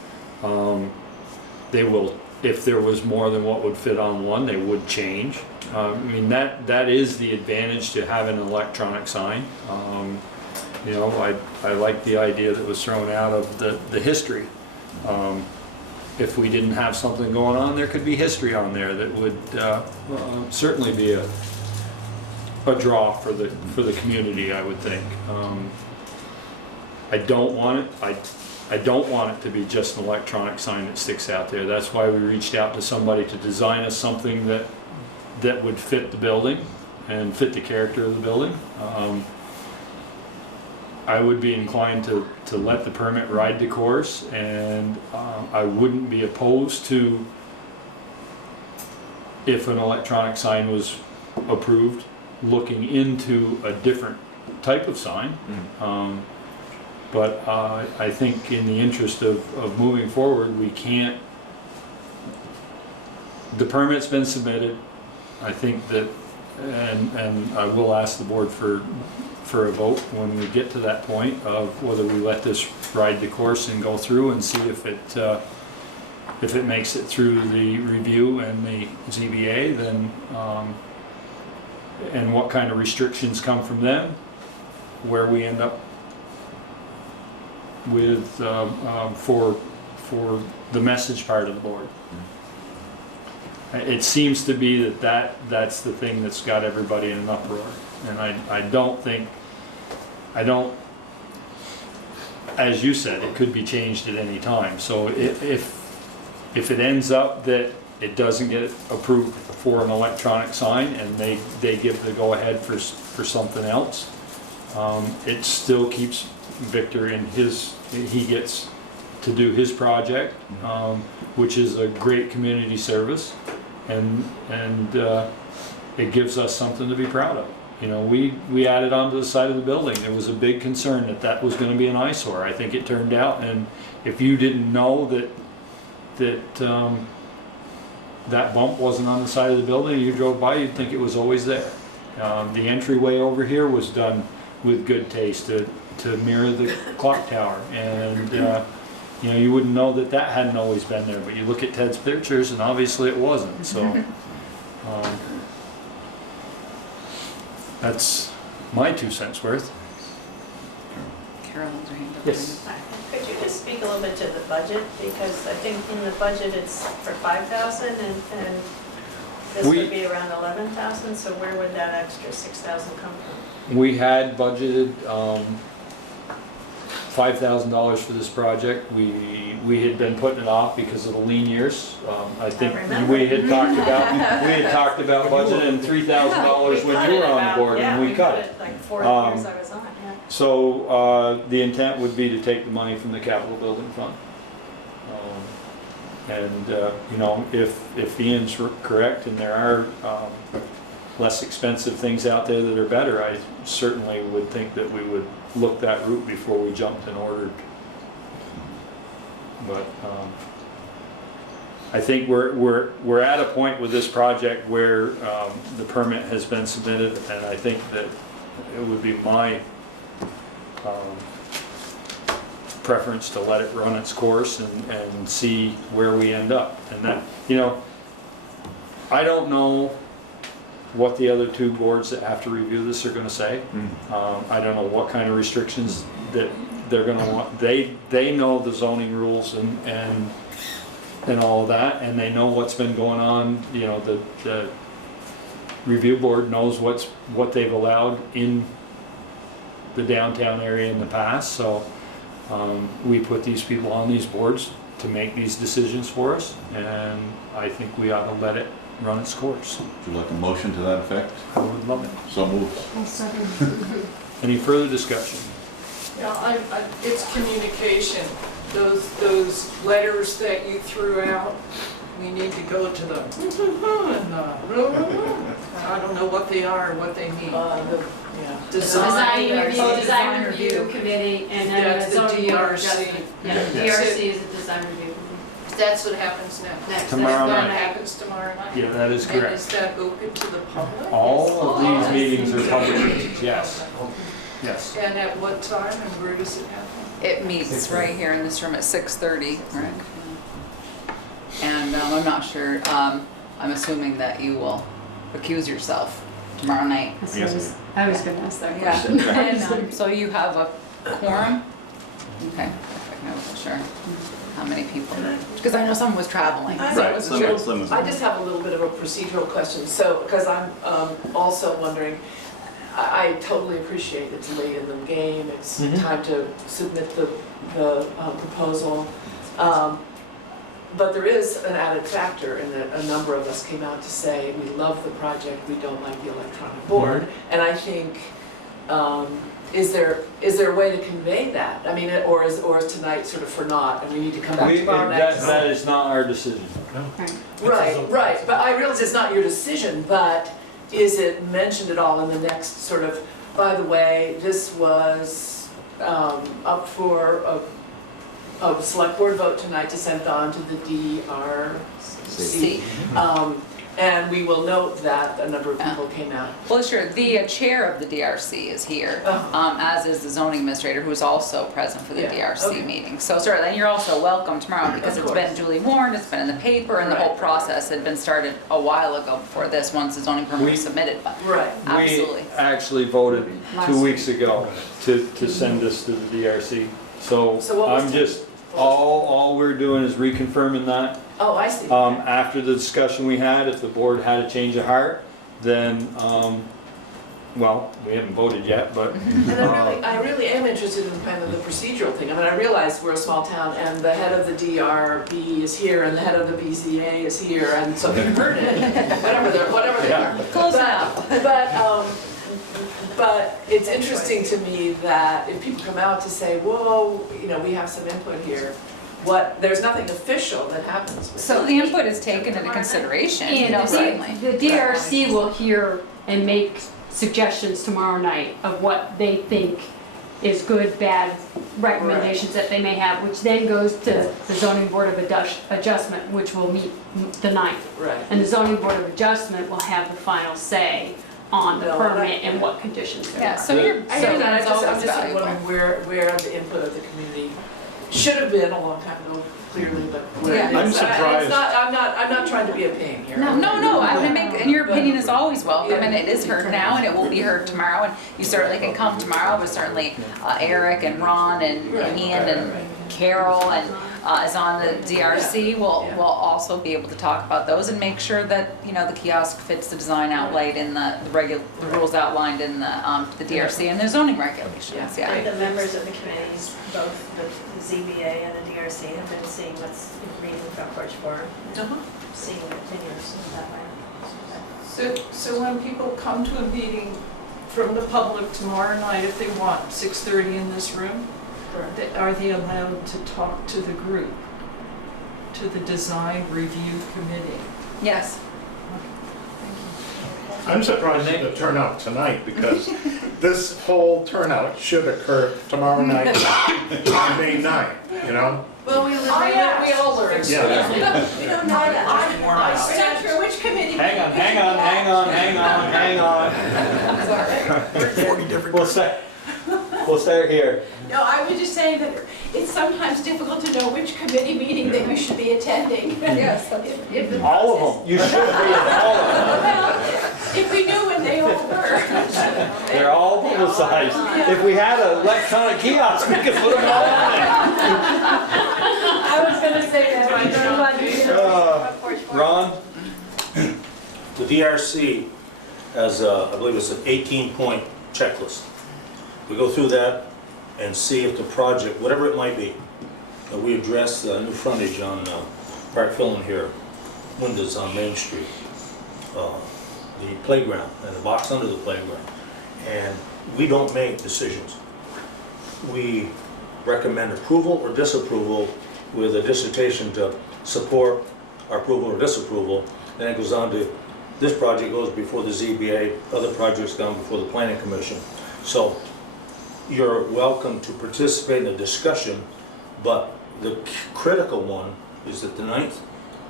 They will, if there was more than what would fit on one, they would change. I mean, that is the advantage to having an electronic sign. You know, I like the idea that was thrown out of the history. If we didn't have something going on, there could be history on there that would certainly be a draw for the community, I would think. I don't want it to be just an electronic sign that sticks out there. That's why we reached out to somebody to design us something that would fit the building and fit the character of the building. I would be inclined to let the permit ride the course, and I wouldn't be opposed to, if an electronic sign was approved, looking into a different type of sign. But I think in the interest of moving forward, we can't, the permit's been submitted. I think that, and I will ask the board for a vote when we get to that point of whether we let this ride the course and go through and see if it makes it through the review and the ZBA, then and what kind of restrictions come from them, where we end up with for the message part of the board. It seems to be that's the thing that's got everybody in an uproar, and I don't, as you said, it could be changed at any time. So if it ends up that it doesn't get approved for an electronic sign and they give the go-ahead for something else, it still keeps Victor in he gets to do his project, which is a great community service, and it gives us something to be proud of. You know, we added onto the side of the building. There was a big concern that was going to be an eyesore. I think it turned out, and if you didn't know that bump wasn't on the side of the building, you drove by, you'd think it was always there. The entryway over here was done with good taste to mirror the clock tower, and you know, you wouldn't know that hadn't always been there, but you look at Ted's pictures and obviously it wasn't. So that's my 2 cents worth. Carolyn's hand up. Yes. Could you just speak a little bit to the budget? Because I think in the budget it's for 5,000 and this would be around 11,000, so where would that extra 6,000 come from? We had budgeted $5,000 for this project. We had been putting it off because of the lean years. I think we had talked about budgeting $3,000 when you were on the board, and we cut it. Like 4 years I was on, yeah. So the intent would be to take the money from the capital building fund. And you know, if Ian's correct and there are less expensive things out there that are better, I certainly would think that we would look that route before we jumped and ordered. But I think we're at a point with this project where the permit has been submitted, and I think that it would be my preference to let it run its course and see where we end up. And that, you know, I don't know what the other two boards that have to review this are gonna say. I don't know what kind of restrictions that they're gonna want. They know the zoning rules and all of that, and they know what's been going on. You know, the review board knows what they've allowed in the downtown area in the past, so we put these people on these boards to make these decisions for us, and I think we ought to let it run its course. Would you like a motion to that effect? I would love it. So moved. I'll second. Any further discussion? Yeah, it's communication. Those letters that you threw out, we need to go to them. And, I don't know what they are or what they mean. Design review committee, and then That's the the zoning board DRC. adjustment. Yeah, DRC is a design review committee. That's what happens Next, Tomorrow That night. happens tomorrow night? Yeah, that is And correct. is that open to the public? All of these meetings are public meetings, yes. Yes. And at what time and where does it happen? It meets right here in this room at 6:30, right? And I'm not sure, I'm assuming that you will recuse yourself tomorrow night. I was gonna ask that Yeah, question. and so you have a quorum? Okay, perfect, I wasn't sure how many people, because I know someone was traveling, so I Right, wasn't sure. Slim was. I just have a little bit of a procedural question, so, because I'm also wondering, I totally appreciate it's late in the game, it's time to submit the proposal. But there is an added factor in that a number of us came out to say, we love the project, we don't like the electronic board. And I think, is there a way to convey that? I mean, or is tonight sort of for naught, and we need to come back tomorrow night? That is not our decision. Right, but I realize it's not your decision, but is it mentioned at all in the next sort of, by the way, this was up for a select board vote tonight to send on to the DRC. And we will note that a number of people came out. Well, sure, the chair of the DRC is here, as is the zoning administrator, who is also present for the DRC meeting. So certainly, and you're also welcome tomorrow, because it's been duly warned, it's been in the paper, and the whole process had been started a while ago before this, once the zoning permit was submitted, but absolutely. We actually voted 2 weeks ago to send this to the DRC. So what was I'm just, all we're doing is reconfirming that. Oh, I see. After the discussion we had, if the board had a change of heart, then, well, we haven't voted yet, but. And I really am interested in kind of the procedural thing. I mean, I realize we're a small town, and the head of the DRB is here, and the head of the BZA is here, and so you've heard it, whatever they are. Close enough. But it's interesting to me that if people come out to say, whoa, you know, we have some input here, there's nothing official that happens. So the input is taken into consideration, you know, certainly. The DRC will hear and make suggestions tomorrow night of what they think is good, bad recommendations that they may have, which then goes to the zoning board of adjustment, which will meet the 9th. Right. And the zoning board of adjustment will have the final say on the permit and what conditions there are. Yeah, so your I hear that, is always I'm just valuable. wondering where the input of the community should have been a long time ago, clearly, but where it Yeah. is. I'm surprised. I'm not trying to be a pain here. No, I want to make, and your opinion is always welcome, and it is heard now, and it will be heard tomorrow, and you certainly can come tomorrow, but certainly Eric and Ron and Ian and Carol and is on the DRC, will also be able to talk about those and make sure that, you know, the kiosk fits the design outlined in the rules outlined in the DRC and the zoning regulations, yeah. And the members of the committees, both the ZBA and the DRC, have been seeing what's agreed in Front Porch Forum, and seeing the opinions that way. So when people come to a meeting from the public tomorrow night, if they want, 6:30 in this room, are they allowed to talk to the group, to the design review committee? Yes. I'm surprised at the turnout tonight because this whole turnout should occur tomorrow night on May 9th, you know? Well, we Oh, yeah. we all learn. Yeah. We don't know that. I'm not sure which committee. Hang on. We'll start here. No, I was just saying that it's sometimes difficult to know which committee meeting that you should be attending. Yes. If the All of process- them. You should be in all of them. Well, if we knew when they all were. They're all publicized. If we had an electronic kiosk, we could put them all on there. I was gonna say that, I'm glad you did. Ron? The DRC has, I believe it's an 18-point checklist. We go through that and see if the project, whatever it might be, we address new frontage on Park Filling here, windows on Main Street, the playground and the box under the playground. And we don't make decisions. We recommend approval or disapproval with a dissertation to support our approval or disapproval. Then it goes on to, this project goes before the ZBA, other projects go before the Planning Commission. So you're welcome to participate in the discussion, but the critical one is that the 9th,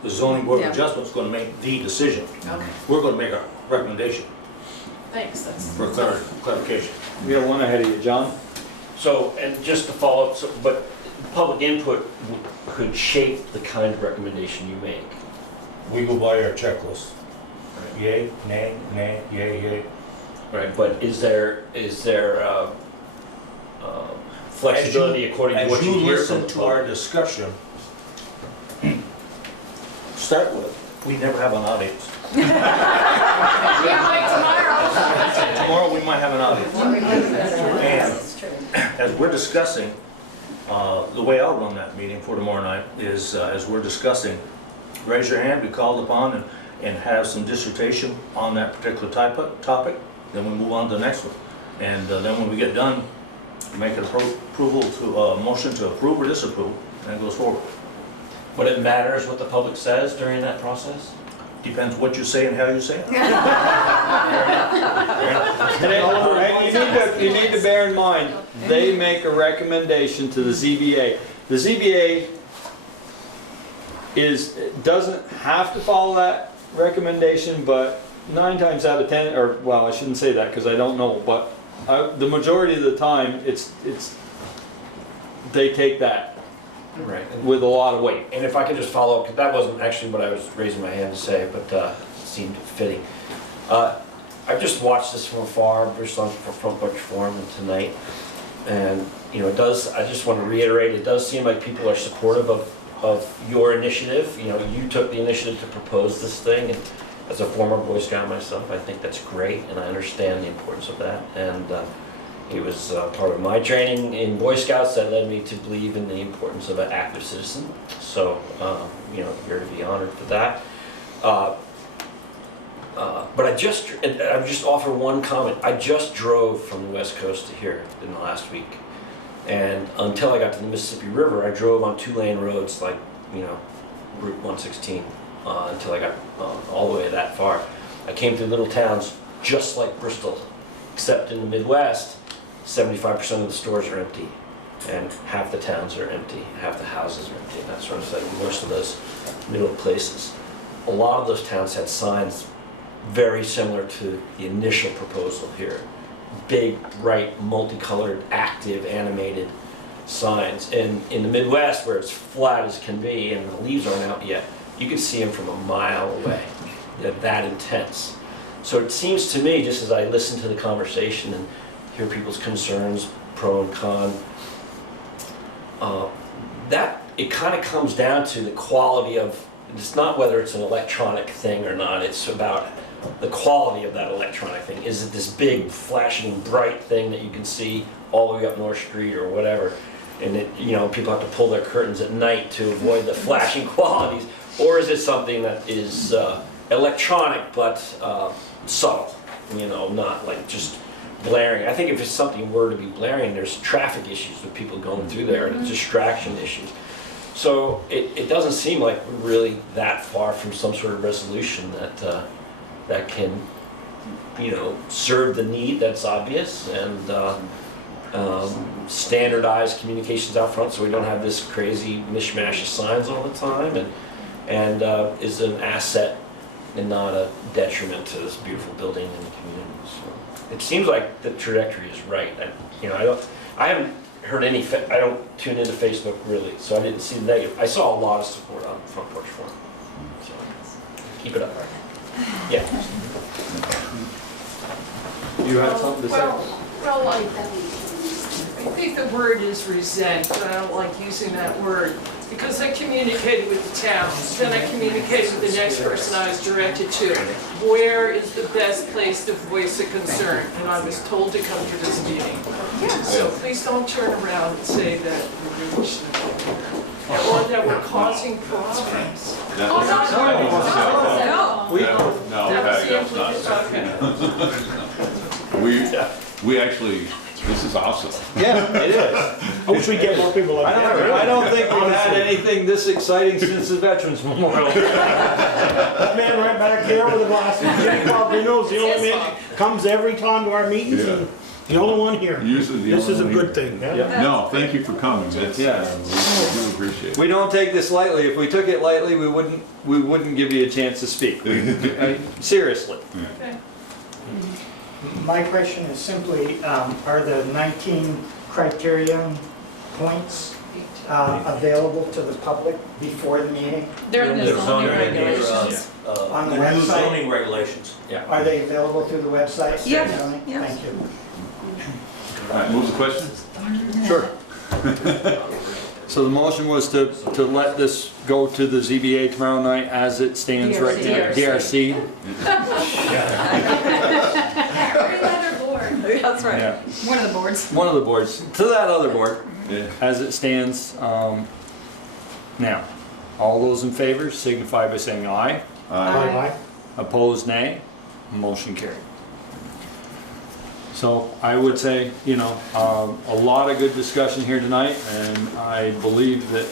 the zoning board of Yeah. adjustment is going to make the decision. Okay, We're going to make a recommendation thanks, that's. for clarification. We got one ahead of you, John. So, and just to follow up, but public input could shape the kind of recommendation you make. We go by our checklist. Yay, nay, nay, yay, yay. Right. But is there flexibility according to what you hear from the listen to our public? discussion, start with, we never have an audience. Tomorrow we might have an audience. And as we're discussing, the way I'll run that meeting for tomorrow night is, as we're discussing, raise your hand, be called upon, and have some dissertation on that particular topic. Then we move on to the next one. And then when we get done, make an approval to, motion to approve or disapprove, and it goes forward. But it matters what the public says during that process? Depends what you say and how you say it. You need to bear in mind, they make a recommendation to the ZBA. The ZBA doesn't have to follow that recommendation, but 9 times out of 10, or well, I shouldn't say that because I don't know, but the majority of the time, they take that Right. with a lot of weight. And if I could just follow up, 'cause that wasn't actually what I was raising my hand to say, but it seemed fitting. I've just watched this from afar, Bristol on Front Porch Forum tonight, and you know, I just want to reiterate, it does seem like people are supportive of your initiative. You know, you took the initiative to propose this thing, and as a former Boy Scout myself, I think that's great, and I understand the importance of that. And it was part of my training in Boy Scouts that led me to believe in the importance of an active citizen. So, you know, you're to be honored for that. But I just offer one comment. I just drove from the West Coast to here in the last week. And until I got to the Mississippi River, I drove on 2-lane roads like, you know, Route 116, until I got all the way that far. I came through little towns just like Bristol, except in the Midwest, 75% of the stores are empty, and half the towns are empty, half the houses are empty, and that sort of thing, most of those middle places. A lot of those towns had signs very similar to the initial proposal here. Big, bright, multicolored, active, animated signs. And in the Midwest, where it's flat as can be and the leaves aren't out yet, you can see them from a mile away. They're that intense. So it seems to me, just as I listen to the conversation and hear people's concerns, pro and con, that it kind of comes down to the quality of, it's not whether it's an electronic thing or not, it's about the quality of that electronic thing. Is it this big, flashing, bright thing that you can see all the way up North Street or whatever, and it, you know, people have to pull their curtains at night to avoid the flashing qualities, or is it something that is electronic but subtle, you know, not like just blaring. I think if it's something were to be blaring, there's traffic issues with people going through there and distraction issues. So it doesn't seem like we're really that far from some sort of resolution that that can you know, serve the need that's obvious, and standardize communications out front so we don't have this crazy mishmash of signs all the time, and is an asset and not a detriment to this beautiful building and the community. So it seems like the trajectory is right. I haven't heard any, I don't tune into Facebook really, so I didn't see the negative. I saw a lot of support on Front Porch Forum. So keep it up. Yeah. You had something to say? Well, like, I think the word is resent, but I don't like using that word, because I communicated with the towns, then I communicated with the next person I was directed to. Where is the best place to voice a concern? And I was told to come to this meeting. So please don't turn around and say that we really shouldn't be here, or that we're causing problems. No, That was the implication. we actually, this is awesome. Yeah, it is. I wish we'd get more people like that. I don't think we've had anything this exciting since the Veterans Memorial. That man right back there with the glasses, Jimmy Barbino's the only man comes every time to our meetings, and the only one here. Usually the This is a only good thing. No, thank you for coming. That's, Yeah. we do appreciate it. We don't take this lightly. If we took it lightly, we wouldn't give you a chance to speak. Seriously. Okay. My question is simply, are the 19 criterion points available to the public before the meeting? They're in the zoning regulations. On the website? regulations. Are they available through the website? Yeah. Certainly? Yeah. Thank you. All right, move the question? Sure. So the motion was to let this go to the ZBA tomorrow night as it stands right now. DRC. That's right. Yeah. One of the boards. One of the boards, to that other board, Yeah. as it stands now. All those in favor signify by saying aye. Bye-bye. Opposed, nay. Motion carried. So I would say, you know, a lot of good discussion here tonight, and I believe that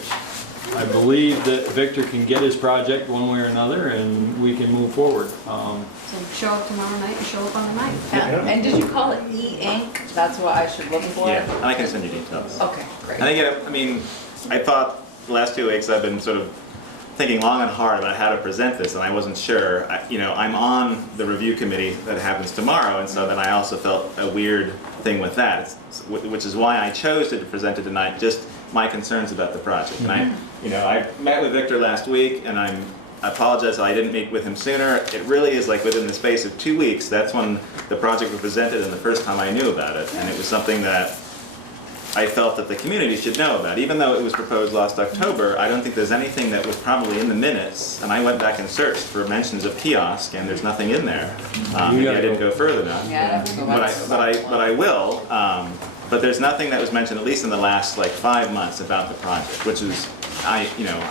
Victor can get his project one way or another, and we can move forward. So show up tomorrow night and show up on the ninth. And did you call it e-ink? That's what I should look for? Yeah, and I can send you details. Okay, great. I think, I mean, I thought the last 2 weeks I've been sort of thinking long and hard about how to present this, and I wasn't sure. You know, I'm on the review committee that happens tomorrow, and so then I also felt a weird thing with that, which is why I chose to present it tonight, just my concerns about the project. And I met with Victor last week, and I apologize I didn't meet with him sooner. It really is like within the space of 2 weeks, that's when the project was presented and the first time I knew about it, and it was something that I felt that the community should know about. Even though it was proposed last October, I don't think there's anything that was probably in the minutes, and I went back and searched for mentions of kiosk, and there's nothing in there. Maybe I didn't go further enough. Yeah, But I will. But there's nothing that was mentioned, at least in the last like 5 months, about the project, which is, I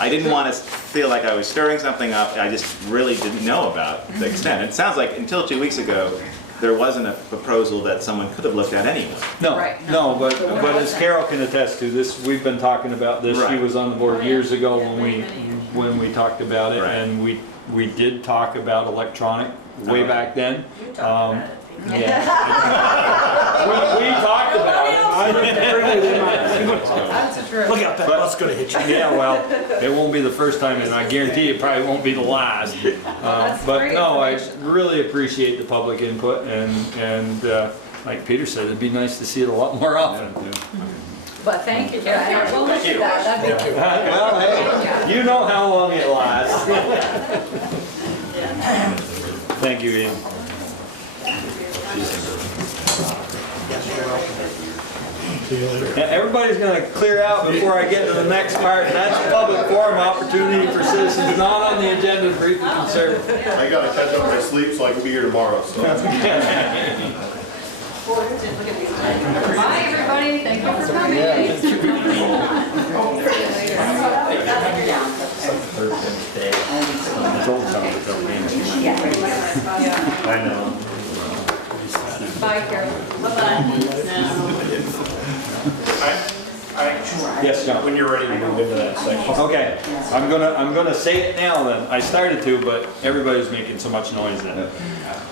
didn't want to feel like I was stirring something up. I just really didn't know about the extent. It sounds like until 2 weeks ago, there wasn't a proposal that someone could have looked at anyway. No, Right. no, but as Carol can attest to, this, we've been talking about this. She Right. was on the board years ago when we talked about it, Right. and we did talk about electronic way back then. You talked about it. Yeah. we talked about it. I didn't agree with him. That's true. Look out, that bus gonna hit you. Yeah, well, it won't be the first time, and I guarantee it probably won't be the last. But great no, I information. really appreciate the public input, and like Peter said, it'd be nice to see it a lot more often. But thank you for that. We'll look at that. That'd be cute. Well, hey, you know how long it lasts. Thank you, Ian. See you later. Now, everybody's gonna clear out before I get to the next part, and that's public forum opportunity for citizens not on the agenda to brief the concern. I gotta catch up my sleep so I can be here tomorrow, so. Bye, everybody. Thank you for coming. I know. Bye, Carol. Bye-bye. I Yes, John. When you're ready to move into that section. Okay, I'm gonna say it now then. I started to, but everybody's making so much noise then.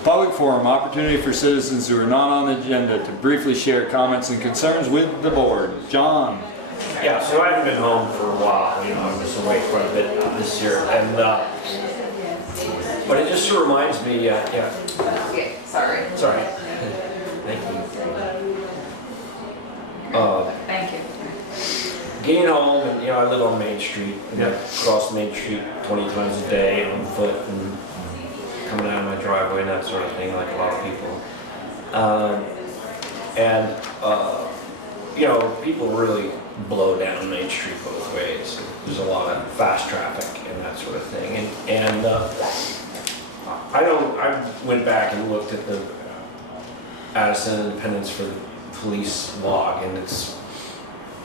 Public forum, opportunity for citizens who are not on the agenda to briefly share comments and concerns with the board. John? Yeah, so I haven't been home for a while, you know, I was away quite a bit this year, and, but it just sort of reminds me, Okay, sorry. sorry. Thank you. Thank you. Getting home, and, you know, I live on Main Street, and I cross Main Street 20 times a day on foot, and coming out of my driveway and that sort of thing, like a lot of people. You know, people really blow down Main Street both ways. There's a lot of fast traffic and that sort of thing. And I went back and looked at the Addison Independence for the police log, and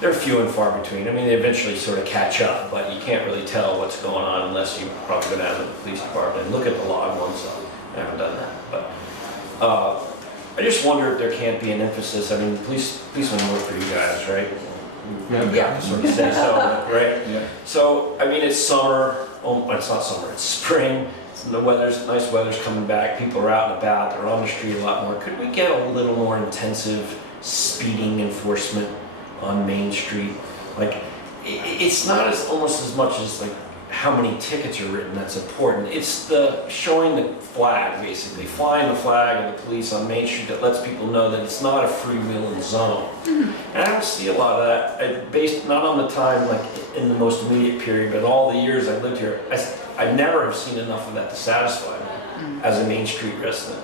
they're few and far between. I mean, they eventually sort of catch up, but you can't really tell what's going on unless you probably go down to the police department and look at the log once. I haven't done that, but I just wonder if there can't be an emphasis. I mean, policemen work for you guys, right? Yeah. Sort of say so, right? Yeah. So, I mean, it's summer. Oh, it's not summer. It's spring. The nice weather's coming back. People are out and about. They're on the street a lot more. Could we get a little more intensive speeding enforcement on Main Street? Like, it's not almost as much as like how many tickets are written that's important. It's the showing the flag, basically, flying the flag of the police on Main Street that lets people know that it's not a freewheeling zone. And I don't see a lot of that, based not on the time like in the most immediate period, but all the years I lived here. I never have seen enough of that to satisfy me as a Main Street resident.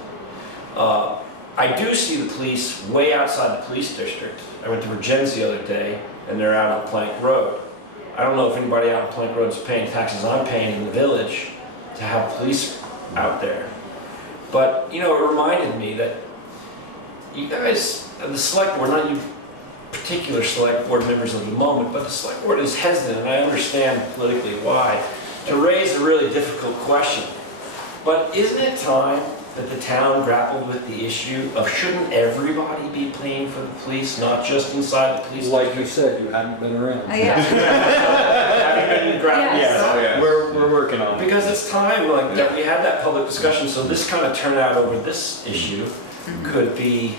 I do see the police way outside the police district. I went to Virgins the other day, and they're out on Plank Road. I don't know if anybody out on Plank Road is paying taxes I'm paying in the village to have police out there. But, you know, it reminded me that you guys, the select board, not you particular select board members of the moment, but the select board is hesitant, and I understand politically why, to raise a really difficult question. But isn't it time that the town grappled with the issue of shouldn't everybody be paying for the police, not just inside the police Like district? you said, you haven't been around. Yeah. Having been grappled Yes. with Oh, yeah. We're working on it. because it's time like that we had that public discussion, so this kind of turnout over this issue could be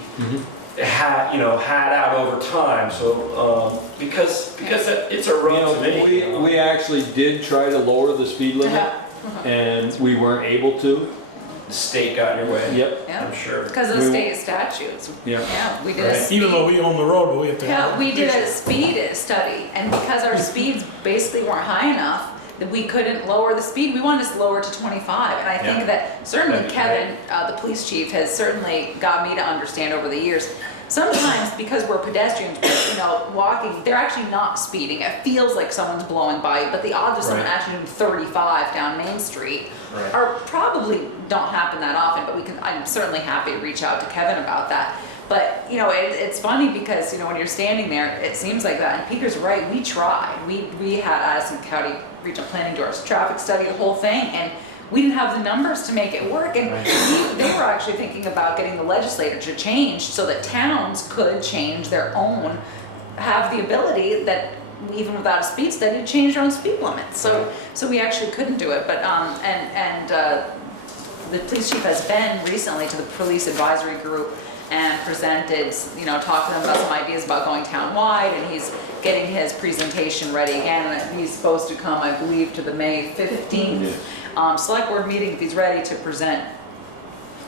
had out over time. So because it's a You road know, to me. we actually did try to lower the speed limit, and we weren't able to. The state got in your way. Yep. Yeah. I'm sure. Because of the state statutes. Yeah. Yeah, we did a Right. speed. Even though we own the road, but we have to have. Yeah, we did a speed study, and because our speeds basically weren't high enough, that we couldn't lower the speed, we wanted to lower it to 25. And I think Yeah. that certainly That'd be Kevin, the police chief, has certainly got me to understand over the years. Sometimes because we're pedestrians, you know, walking, they're actually not speeding. It feels like someone's blowing by you, but the odds of someone Right. actually doing 35 down Main Street Right. are probably don't happen that often, but I'm certainly happy to reach out to Kevin about that. But, you know, it's funny because, you know, when you're standing there, it seems like that. And Peter's right, we tried. We had Addison County Regional Planning do our traffic study, the whole thing, and we didn't have the numbers to make it work. And they were actually thinking about getting the legislature to change so that towns could change their own, have the ability that even without a speed study to change their own speed limits. So we actually couldn't do it. But the police chief has been recently to the police advisory group and presented, you know, talked to them about some ideas about going town-wide, and he's getting his presentation ready again. And he's supposed to come, I believe, to the May 15th select board meeting if he's ready to present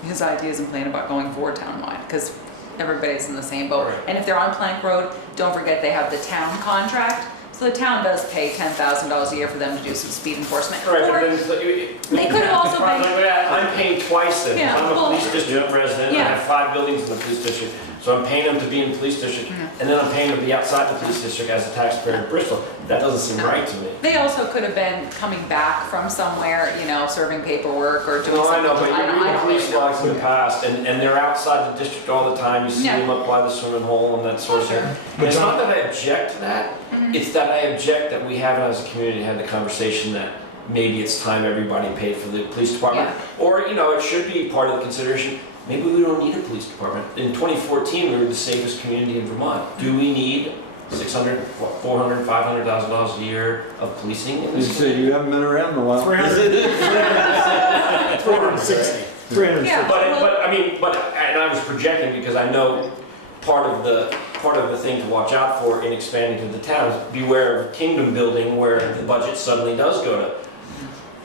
his ideas and plan about going forward town-wide, because everybody's in the same boat. Right. And if they're on Plank Road, don't forget they have the town contract. So the town does pay $10,000 a year for them to do some speed enforcement. Right, Or but then they could have also been. I'm paying twice then. Yeah, I'm a well, police district resident. I yeah. have 5 buildings in the police district. So I'm paying them to be in the police district, and then I'm paying them to be outside the police district as a taxpayer in Bristol. That doesn't seem right to me. They also could have been coming back from somewhere, you know, serving paperwork or doing No, I something. know, but you read the police really know. logs in the past, and they're outside the district all the time. You see Yeah. them up by the swimming hole and that sort of thing. And it's not that I object to that. It's that I object that we haven't, as a community, had the conversation that maybe it's time everybody paid for the police department. Or, you know, it should be part of the consideration. Maybe we don't need a police department. In 2014, we were the safest community in Vermont. Do we need $600, $400, $500,000 a year of policing in You this say community. you haven't been around in a while. 360. 360. Yeah. But I mean, and I was projecting because I know part of the thing to watch out for in expanding to the town is beware of kingdom building where the budget suddenly does go to,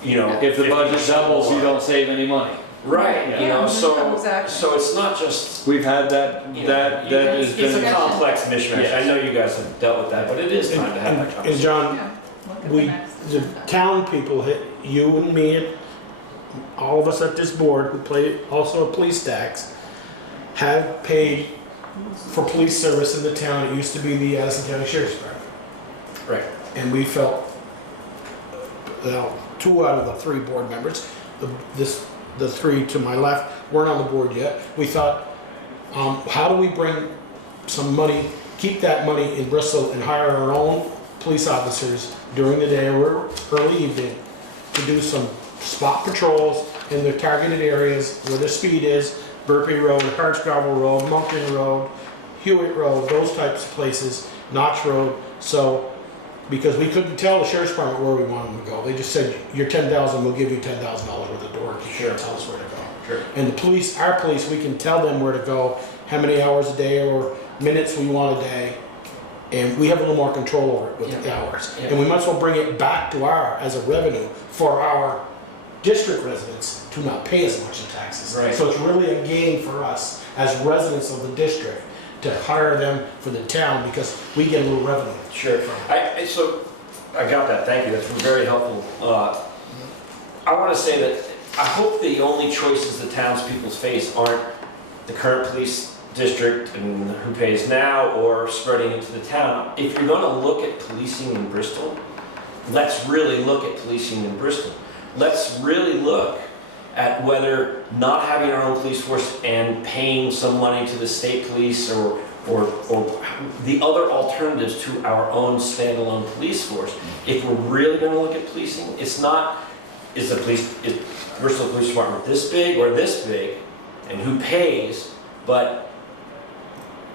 you know. If the budget 50% doubles, you more. don't save any money. Right, you know, so exactly. it's not just, We've had that, you know, that has it's a been, complex mishmash. I know you guys have dealt with that, but it is time to have that And conversation. John, Yeah, look at the we, next the agenda. town people, you and me and all of us at this board who pay also a police tax, have paid for police service in the town. It used to be the Addison County Sheriff's Department. Right. And we felt, well, 2 out of the 3 board members, the 3 to my left weren't on the board yet. We thought, how do we bring some money, keep that money in Bristol and hire our own police officers during the day or early evening to do some spot patrols in the targeted areas where the speed is, Burpee Road, Hardscrabble Road, Moncton Road, Hewitt Road, those types of places, Notch Road. So, because we couldn't tell the sheriff's department where we wanted them to go. They just said, you're 10,000, we'll give you $10,000 worth of door. You can't tell us where to go. Sure. And the police, our police, we can tell them where to go, how many hours a day or minutes we want a day. And we have a little more control over it with the hours. Yeah. And we might as well bring it back to as a revenue for our district residents to not pay as much in taxes. Right. So it's really a gain for us as residents of the district to hire them for the town because we get a little revenue. Sure. So I got that. Thank you. That's very helpful. I want to say that I hope the only choices the townspeople face aren't the current police district and who pays now or spreading into the town. If you're going to look at policing in Bristol, let's really look at policing in Bristol. Let's really look at whether not having our own police force and paying some money to the state police or the other alternatives to our own standalone police force. If we're really going to look at policing, it's not, is Bristol Police Department this big or this big, and who pays, but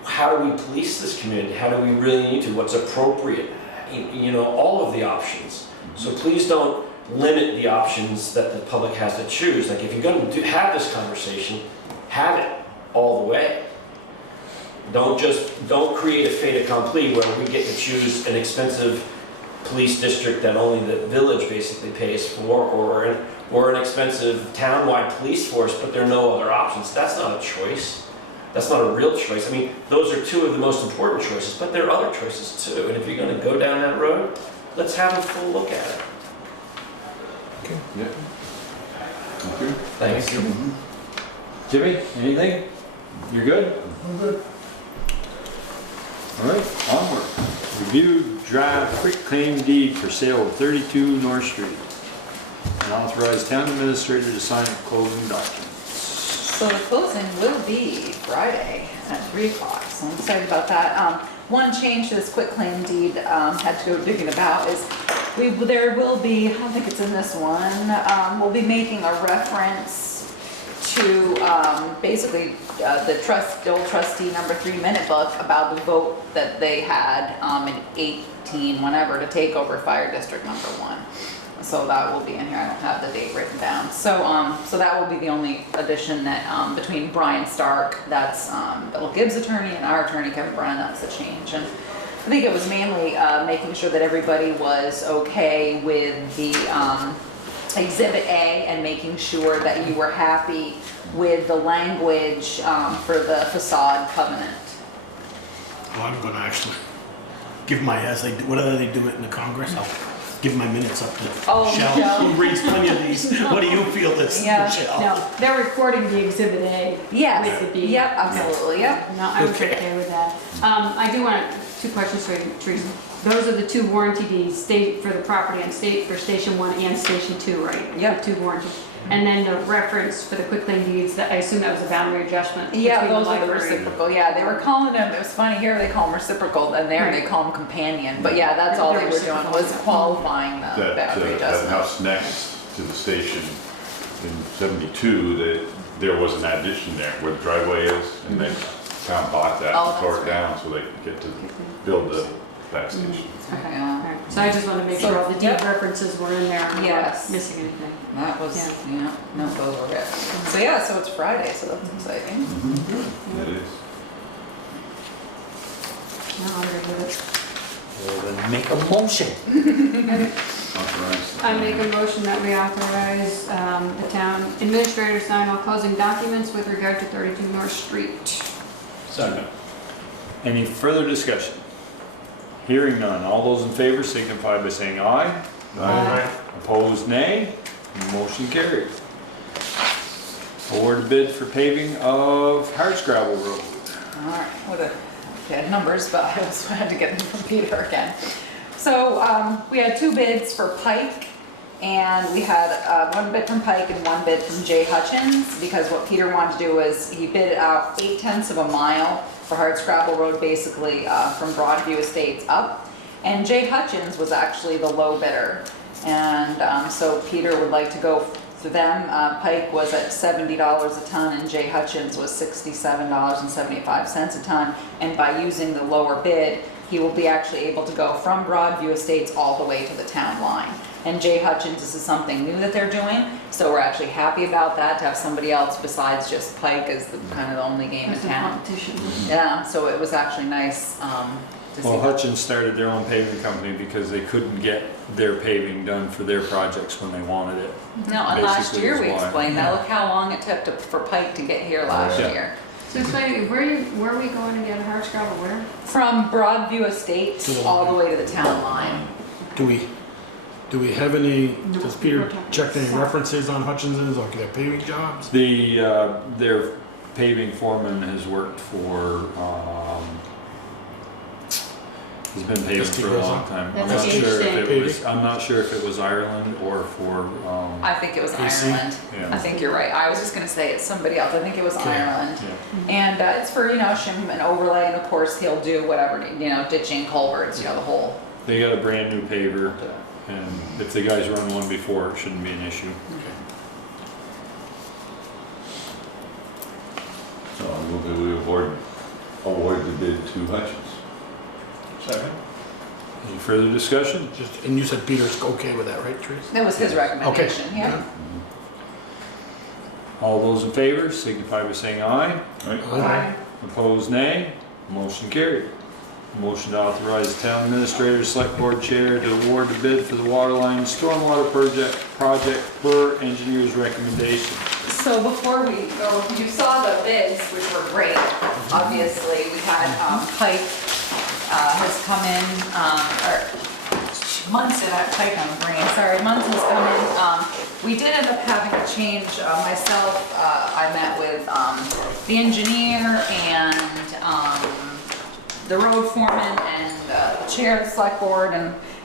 how do we police this community? How do we really need to? What's appropriate? You know, all of the options. So please don't limit the options that the public has to choose. Like if you're going to have this conversation, have it all the way. Don't create a fait accompli where we get to choose an expensive police district that only the village basically pays for, or an expensive town-wide police force, but there are no other options. That's not a choice. That's not a real choice. I mean, those are 2 of the most important choices, but there are other choices too. And if you're going to go down that road, let's have a full look at it. Yeah. Okay. Thanks. Jimmy, anything? You're good? I'm good. All right, onward. Review draft quick claim deed for sale of 32 North Street. And authorize town administrator to sign closing documents. So the closing will be Friday at 3 o'clock, so I'm excited about that. One change to this quick claim deed, had to go digging about, is there will be, I don't think it's in this one, we'll be making a reference to basically the old trustee number 3 minute book about the vote that they had in 18, whenever, to take over fire district number 1. So that will be in here. I don't have the date written down. So that will be the only addition that between Brian Stark, that's Bill Gibbs' attorney, and our attorney Kevin Brown, that's the change. And I think it was mainly making sure that everybody was okay with the Exhibit A and making sure that you were happy with the language for the facade covenant. Well, I'm gonna actually give my, whether they do it in the Congress, I'll give my minutes up to Michelle, Michelle. who reads plenty of these. What do you feel this, Yeah. Michelle? No, they're recording the Exhibit A Yes. with the B. Yep, absolutely, yep. No, I was Okay. okay with that. I do want 2 questions for you, Teresa. Those are the 2 warranty deeds, for the property on for Station 1 and Station 2, right? Yep. The 2 warranties. And then the reference for the quitclaim deeds, that I assume that was a boundary adjustment. Yeah, between those are the library. reciprocal, yeah, they were calling them, it was funny, here they call them reciprocal, and there they call them companion, but yeah, that's all they were doing, was qualifying the boundary That adjustment. house next to the station in 72, there was an addition there where the driveway is, and then town bought that Oh, and tore that's it down so they could get to build the fire station. Okay, Alright, so I just wanna make sure all the deed Yep. references were in there, and I'm Yes. not missing anything. that was, Yeah. no, those were good. So yeah, so it's Friday, so that's exciting. It is. No, I'm good with it. Well, then make a motion. Authorized. I make a motion that we authorize the town administrator to sign all closing documents with regard to 32 North Street. Second. Any further discussion? Hearing none. All those in favor signify by saying aye. Aye. Opposed, nay. Motion carried. Award bid for paving of Hardscrabble Road. All right, what a, we had numbers, but I also had to get them from Peter again. So we had 2 bids for Pike, and we had 1 bid from Pike and 1 bid from Jay Hutchins, because what Peter wanted to do is he bid out 8/10 of a mile for Hardscrabble Road, basically from Broadview Estates up. And Jay Hutchins was actually the low bidder. And so Peter would like to go to them. Pike was at $70 a ton and Jay Hutchins was $67.75 a ton. And by using the lower bid, he will be actually able to go from Broadview Estates all the way to the town line. And Jay Hutchins, this is something new that they're doing, so we're actually happy about that, to have somebody else besides just Pike as the kind of the only game in That's a town. competition. Yeah, so it was actually nice to see. Well, Hutchins started their own paving company because they couldn't get their paving done for their projects when they wanted it. No, and last basically year is we why. explained that, look how long it took for Pike to get here last Yeah. year. So explain, where are we going to get a Hardscrabble, where? From Broadview Estates To the all the line. way to the town line. Do we have any, does Peter we're talking check any south. references on Hutchinson's, like their paving jobs? Their paving foreman has worked for, he's been paving Just for a goes long on. time. That's I'm not sure if it was Ireland or for, I think it was AC? Ireland. I yeah. think you're right. I was just gonna say it's somebody else. I think it was Okay. Ireland. Yeah. And it's for, shim and overlay, and of course he'll do whatever, ditching, culverts, the whole. They got a brand new paver, and if the guys run one before, it shouldn't be an issue. So I move that we award the bid to Hutchins. Second. Any further discussion? And you said Peter's okay with that, right, Teresa? That was his recommendation, yeah. All those in favor signify by saying aye. Right? Aye. Opposed, nay. Motion carried. Motion to authorize town administrator, select board chair to award the bid for the waterline stormwater project per engineer's recommendation. So before we go, you saw the bids, which were great. Obviously, we had Pike has come in, or Munson, I Pike on the brain, sorry, Munson's come in. We did end up having to change, myself, I met with the engineer and the road foreman and chair of the select board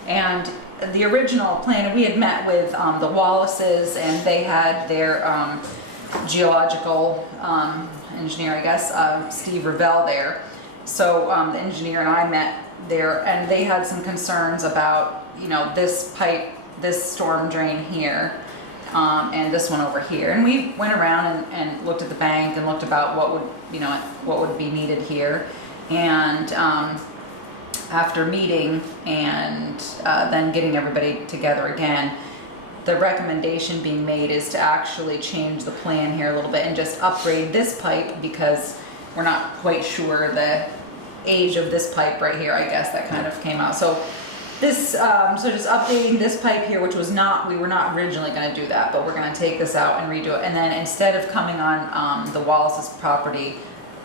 and the original plan, we had met with the Wallaces and they had their geological engineer, I guess, Steve Revell there. So the engineer and I met there and they had some concerns about, this pipe, this storm drain here, and this one over here. And we went around and looked at the bank and looked about what would be needed here. And after meeting and then getting everybody together again, the recommendation being made is to actually change the plan here a little bit and just upgrade this pipe because we're not quite sure the age of this pipe right here, I guess, that kind of came out. So this, so just updating this pipe here, which was not, we were not originally gonna do that, but we're gonna take this out and redo it. And then instead of coming on the Wallace's property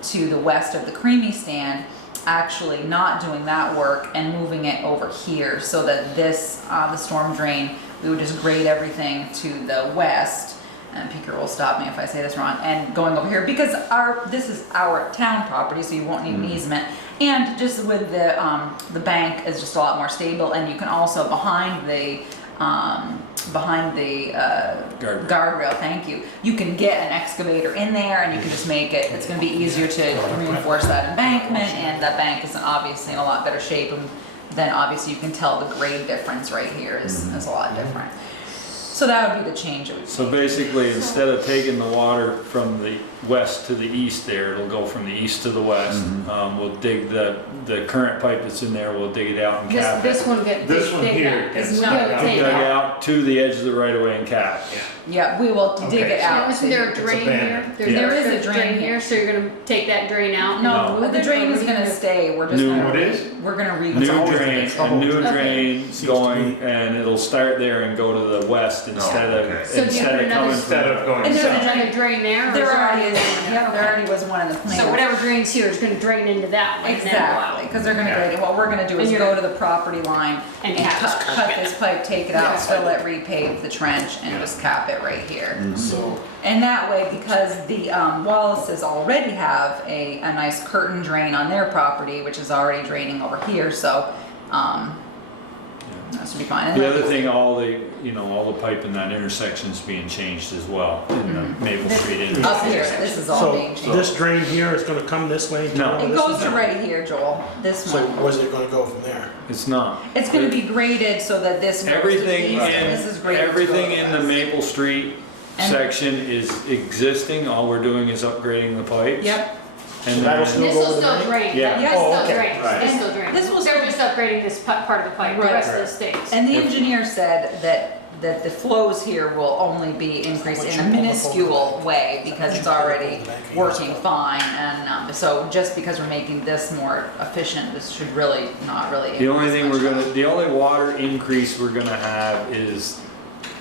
to the west of the creamy stand, actually not doing that work and moving it over here so that this, the storm drain, we would just grade everything to the west, and Peter will stop me if I say this wrong, and going over here, because this is our town property, so you won't need an easement, and just with the bank is just a lot more stable, and you can also behind the guardrail, thank you, you can get an excavator in there and you can just make it, it's gonna be easier to reinforce that embankment, and that bank is obviously in a lot better shape, and then obviously you can tell the grade difference right here is a lot different. So that would be the change it would So be. basically, instead of taking the water from the west to the east there, it'll go from the east to the west. We'll dig the current pipe that's in there, we'll dig it out and cap it. This one gets This one here gets Is dug not out. taken Dug out. out to the edge of the right of way and cap. Yeah, we will dig Okay, it so out. Isn't there a It's drain abandoned. here? Yeah. There is a There's drain here. so you're gonna take that drain out? No, and the move it, drain or is what are you gonna gonna- stay, we're just New- gonna, What is? we're gonna New rebuild. always been drain, a trouble. new Okay. drain going, and it'll start there and go to the west instead okay. of, So do you instead put of another coming Instead from. of going And Is there's there south. another drain there? or There is already already is, one? yeah, there already was one in the plan. So whatever drains here is gonna drain into that one and then go out. Exactly, because they're gonna Yeah. grade it. What we're gonna do And is you're go gonna- to the property line And and cap it. cut this pipe, take it out, Yeah. fill it, repave the trench, and just cap it right here. So, And that way, because the Wallaces already have a nice curtain drain on their property, which is already draining over here, so, that should be fine. And The then- other thing, all the pipe in that intersection's being changed as well, in the Maple Street Up intersection. here, this is all so being changed. this drain here is gonna come this way? No. Tom? It This goes is- to right here, Joel, this So one. where's it gonna go from there? It's not. It's gonna be graded so that this goes to the Everything east, and this is in, graded to everything go to in the west. Maple Street And- section is existing, all we're doing is upgrading the pipes. Yep, And So that'll then- still This go will over still the drain? drain. Yeah. This Yes, still okay, drains. right. This still drains. This will They're still- just upgrading this part of the pipe. The Right. rest of this stays. and the engineer said that the flows here will only be increased in a minuscule way because it's already working fine, and so just because we're making this more efficient, this should really not really. The only thing increase we're much. gonna, the only water increase we're gonna have is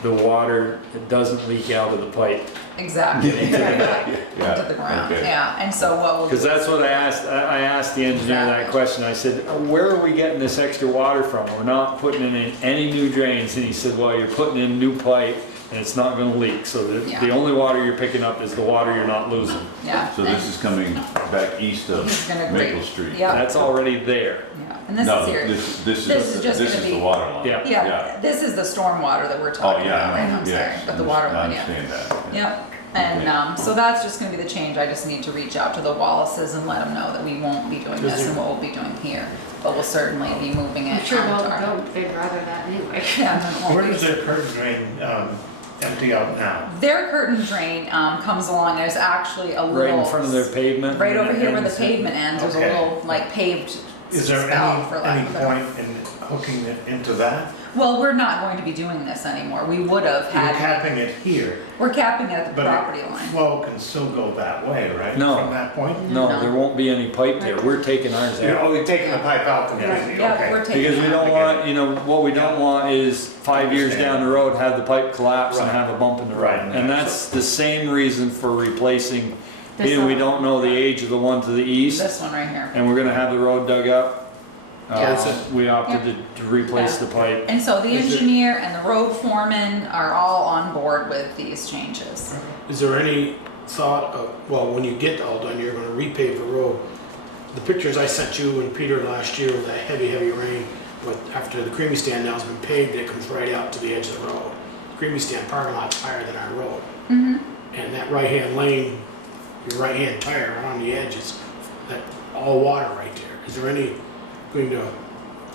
the water that doesn't leak out of the pipe. Exactly. Into Yeah, the ground, okay. yeah, and so what we'll do. Cause that's what I asked the engineer that Exactly. question, I said, where are we getting this extra water from? We're not putting in any new drains, and he said, well, you're putting in new pipe, and it's not gonna leak, so the Yeah. only water you're picking up is the water you're not losing. Yeah. So this is coming back east of He's gonna Maple grade- Street? Yeah. That's already there. Yeah, and this No, is here. this This is just this gonna is the be- water line. Yeah. Yeah, this is the stormwater that we're Oh, talking yeah, about, I right, know, I'm sorry, yes. but the water I line, yeah. understand that. yeah. Yep, and, so that's just gonna be the change, I just need to reach out to the Wallaces and let them know that we won't be doing this and what we'll be doing here, but we'll certainly be moving it. I'm sure to our- they'd rather that anyway. Yeah, it won't Where be- does their curtain drain empty out now? Their curtain drain, comes along, there's actually a little. Right in front of their pavement. Right over here where the And- pavement ends, there's a Okay. little, like, paved Is there spout, for lack any of a better. point in hooking it into that? Well, we're not going to be doing this anymore, we would have You're had, capping it here, we're capping it at the but property the line. flow can still go that way, right? No. From that point? No, there won't be any pipe there, we're taking ours out. Oh, you're taking the pipe out completely, Yeah, okay. we're taking. Because we it don't out. want, what we don't want is 5 years down the road, have the pipe collapse and Right. have a bump in the road. Right. And that's the same reason for replacing, This being we one. don't know the age of the one to the east, This one right here. and we're gonna have the road dug up. Yeah. We opted to replace the pipe. And so the Is it- engineer and the road foreman are all on board with these changes. Is there any thought of, well, when you get all done, you're gonna repave the road? The pictures I sent you and Peter last year with that heavy, heavy rain, but after the creamy stand now's been paved, it comes right out to the edge of the road. Creamy stand parking lot's higher than our road. Mm-hmm. And that right-hand lane, your right-hand tire on the edge is that all water right there. Is there any, going to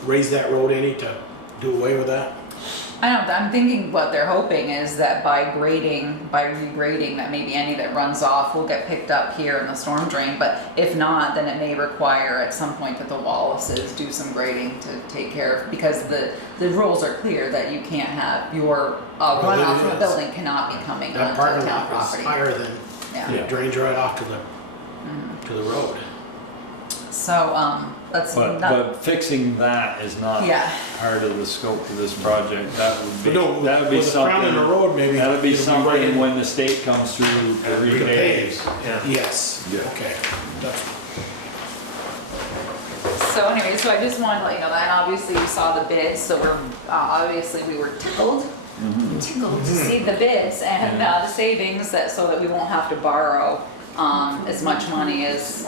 raise that road any to do away with that? I'm thinking what they're hoping is that by regrading, that maybe any that runs off will get picked up here in the storm drain, but if not, then it may require at some point that the Wallaces do some grading to take care of, because the rules are clear that you can't have your Well, runoff it from the is. building cannot be coming That onto parking town lot is property. higher than, Yeah. it drains right off to the road. So, that's not, But fixing that is not yeah. part of the scope of this project. That would be, But no, that would be with the crown in the something, road, maybe. that'd be it'll right something in- when the state comes through to And repave. repaves, yeah. Yes, Yeah. okay. That's So anyway, so I just wanted to let you know that, and obviously you saw the bids, so we're, obviously we were tickled to see the bids and the savings, that, so that we won't have to borrow as much money as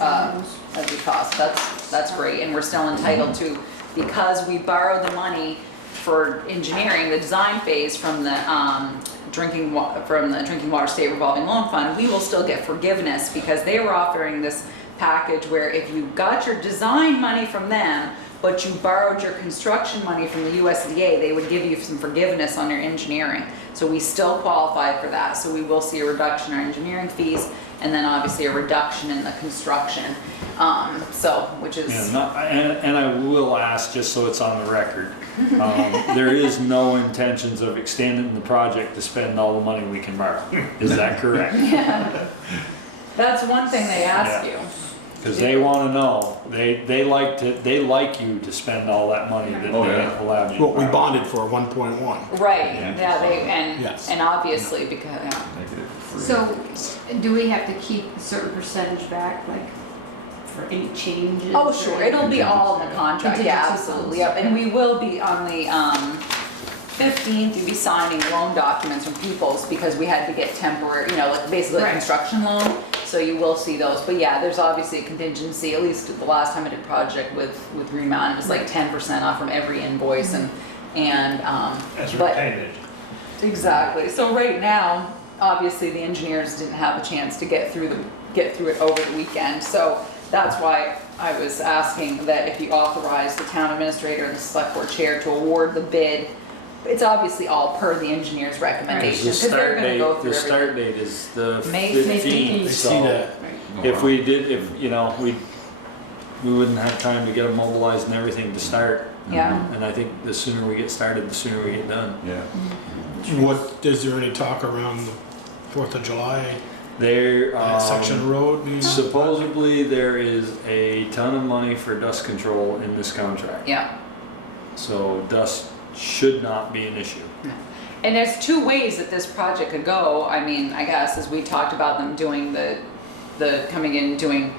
we cost. That's great, and we're still entitled to, because we borrowed the money for engineering, the design phase from the drinking water state revolving loan fund, we will still get forgiveness, because they were offering this package where if you got your design money from them, but you borrowed your construction money from the USDA, they would give you some forgiveness on your engineering. So we still qualify for that, so we will see a reduction in our engineering fees, and then obviously a reduction in the construction. Which is. And I will ask, just so it's on the record, there is no intentions of extending the project to spend all the money we can borrow. Is that correct? Yeah. That's one thing they ask you. Because they want to know, they like you to spend all that money that they allowed you to What we borrow. bonded for, 1.1. Right, Yeah. Yes. and obviously, because, So, do we have to keep a certain percentage back, like, for any changes? oh, sure, it'll be all in the contract, yeah, Contingency absolutely, funds. yep, and we will be on the, 15th, you'll be signing loan documents from Peoples, because we had to get temporary, like basically a Right. construction loan, so you will see those, but yeah, there's obviously a contingency, at least the last time I did a project with Remount, it was like 10% off from every invoice, and, As but- retained. Exactly. So right now, obviously, the engineers didn't have a chance to get through it over the weekend. So that's why I was asking that if you authorize the town administrator and the select board chair to award the bid, it's obviously all per the engineer's recommendation, because they're gonna go through The start everything. date is the May 15th, I see so that. if we wouldn't have time to get them mobilized and everything to start. Yeah. And I think the sooner we get started, the sooner we get done. Yeah. Is there any talk around the 4th of July, There, that section of road? being- supposedly there is a ton of money for dust control in this contract. Yeah. So dust should not be an issue. And there's two ways that this project could go. I mean, I guess, as we talked about them doing the coming in and doing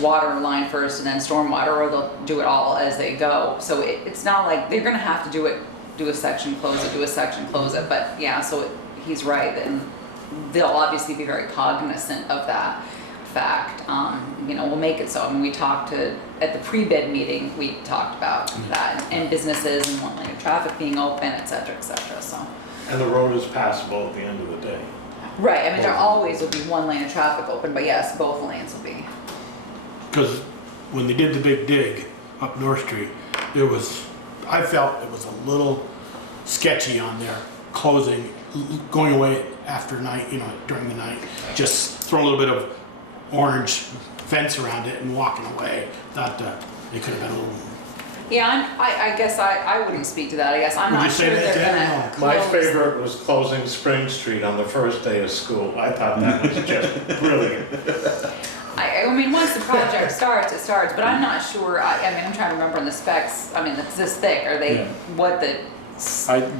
water line first and then stormwater, or they'll do it all as they go. So it's not like they're gonna have to do a section, close it, do a section, close it. But yeah, so he's right, and they'll obviously be very cognizant of that fact. We'll make it so. I mean, we talked at the pre-bid meeting, we talked about that, and businesses and one lane of traffic being open, et cetera, so. And the road is passable at the end of the day. Right, I mean, there always will be one lane of traffic open, but yes, both lanes will be. Because when they did the big dig up North Street, I felt it was a little sketchy on there, closing, going away after night, during the night, just throw a little bit of orange fence around it and walking away. Thought it could have been a little. Yeah, I guess I wouldn't speak to that, I guess, I'm Would not you say sure that, they're Dan? gonna My close. favorite was closing Spring Street on the first day of school. I thought that was just brilliant. I mean, once the project starts, it starts, but I'm not sure, I mean, I'm trying to remember in the specs, I mean, it's this thick, are they, Yeah. what the,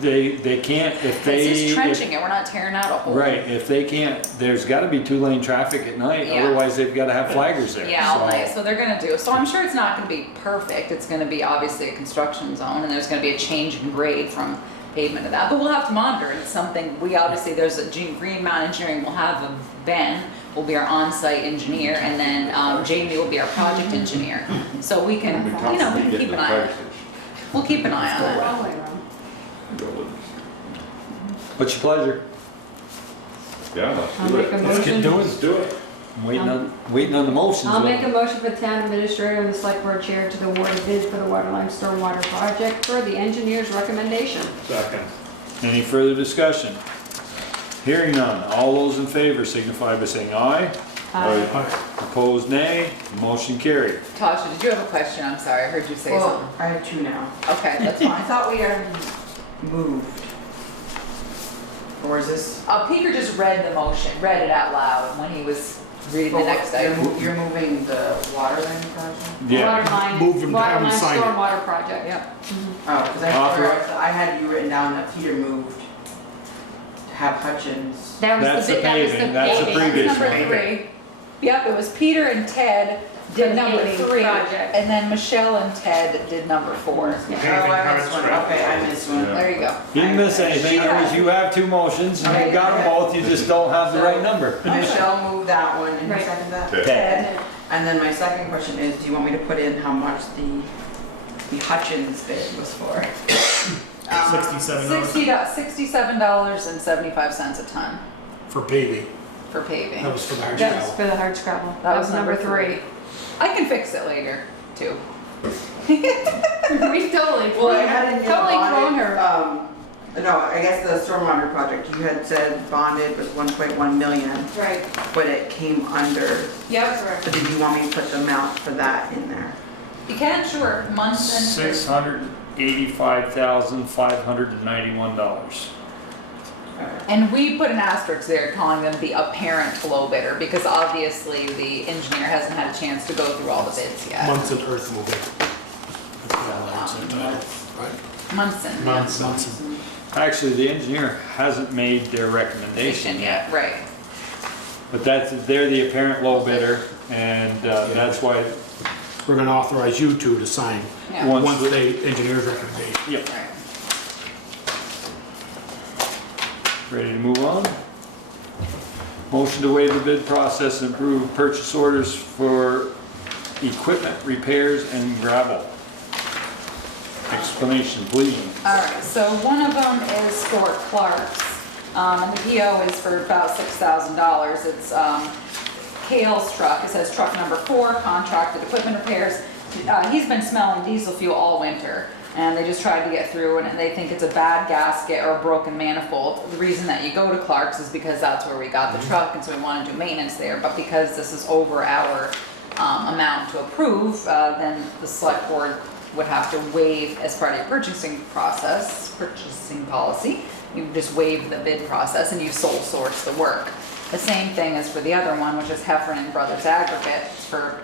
They can't, if they. it's just if- trenching it, we're not tearing out a hole. Right, if they can't, there's gotta be 2-lane traffic at night, Yeah. otherwise they've gotta have flaggers there. Yeah, all So- night, so they're gonna do, so I'm sure it's not gonna be perfect, it's gonna be obviously a construction zone, and there's gonna be a change in grade from pavement to that, but we'll have to monitor, it's something, there's a Green Mountain Engineering will have Ben, will be our on-site engineer, and then Jamie will be our project engineer, so we can, we can keep an eye on it. We'll keep an eye on it. All the way around. What's your pleasure? Yeah, I'll let's do make it. a Let's get motion. doing Let's do it. I'm waiting on the motions. I'll make a motion for the town administrator and the select board chair to award a bid for the waterline stormwater project per the engineer's recommendation. Second. Any further discussion? Hearing none, all those in favor signify by saying aye. Opposed, nay. Motion carried. Tasha, did you have a question? I'm sorry, I heard you say Well, something. I have two now. Okay, that's I fine. thought we already moved. Or is this? Peter just read the motion, read it out loud when he was reading the next item. You're moving the water line project? Yeah, Waterline, Move him to have him waterline sign it. stormwater project. Yep. Oh, because Author- I had you written down that Peter moved to have Hutchins. That was That's the the bid, that was the paving, that's the paving. previous Number one. 3. Yep, it was Peter and Ted did the number paving 3, project. and then Michelle and Ted did number 4. Oh, I missed one. Okay, I missed one. There you go. you didn't miss anything, it was you have 2 motions, and you got them both, you just don't have the right number. Michelle moved that one, and who Right. seconded that? Ted. And then my second question is, do you want me to put in how much the Hutchins bid was for? $67 $67.75 a ton for paving. for paving. That was for the hard Yes. gravel. For the hard scrabble. That was number 3. I can fix it later, too. We've totally, Well, I had in your totally thrown her. no, I guess the Stormwater Project, you had said bonded was 1.1 million, Right. but it came under. Yep, correct. But did you want me to put the amount for that in there? You can, sure, months and. $685,591. And we put an asterisk there calling them the apparent low bidder because obviously the engineer hasn't had a chance to go through all the bids yet. Munson Earth Moving. That's the title, right? Munson. Munson. Actually, the engineer hasn't made their recommendation yet, Right. but they're the apparent low bidder, and that's why. We're gonna authorize you two to sign Yeah. once the engineer's recommendation. Yep. Right. Ready to move on? Motion to waive the bid process and approve purchase orders for equipment repairs and gravel. Explanation, please. All right, so one of them is for Clark's, and the PO is for about $6,000. It's Kale's truck. It says truck number 4, contracted equipment repairs. He's been smelling diesel fuel all winter, and they just tried to get through, and they think it's a bad gasket or a broken manifold. The reason that you go to Clark's is because that's where we got the truck, and so we want to do maintenance there. But because this is over our amount to approve, then the select board would have to waive as part of your purchasing policy. You just waive the bid process and you sole source the work. The same thing as for the other one, which is Heffernan and Brothers Aggregate. It's for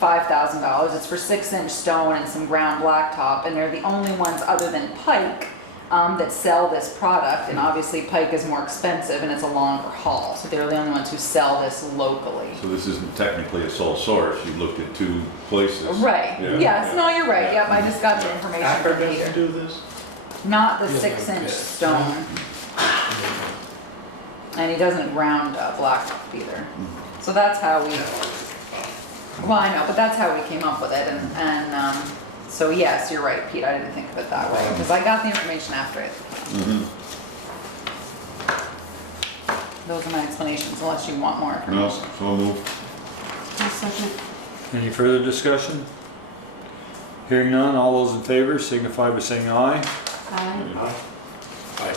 $5,000. It's for 6-inch stone and some ground blacktop, and they're the only ones other than Pike that sell this product. And obviously Pike is more expensive and it's a longer haul, so they're the only ones who sell this locally. So this isn't technically a sole source, you looked at 2 places. Right. Yeah. Yes. No, you're right. Yep. I just got the information Acker from doesn't Peter. do this? Not the Yeah, 6-inch yeah. stone, and he doesn't ground blacktop either. So that's how we. Well, I know, but that's how we came up with it, and so yes, you're right, Pete. I didn't think of it that way because I got the information after it. Those are my explanations, unless you want more No, information. so moved. I'll second. Any further discussion? Hearing none, all those in favor signify by saying aye. Aye. Aye.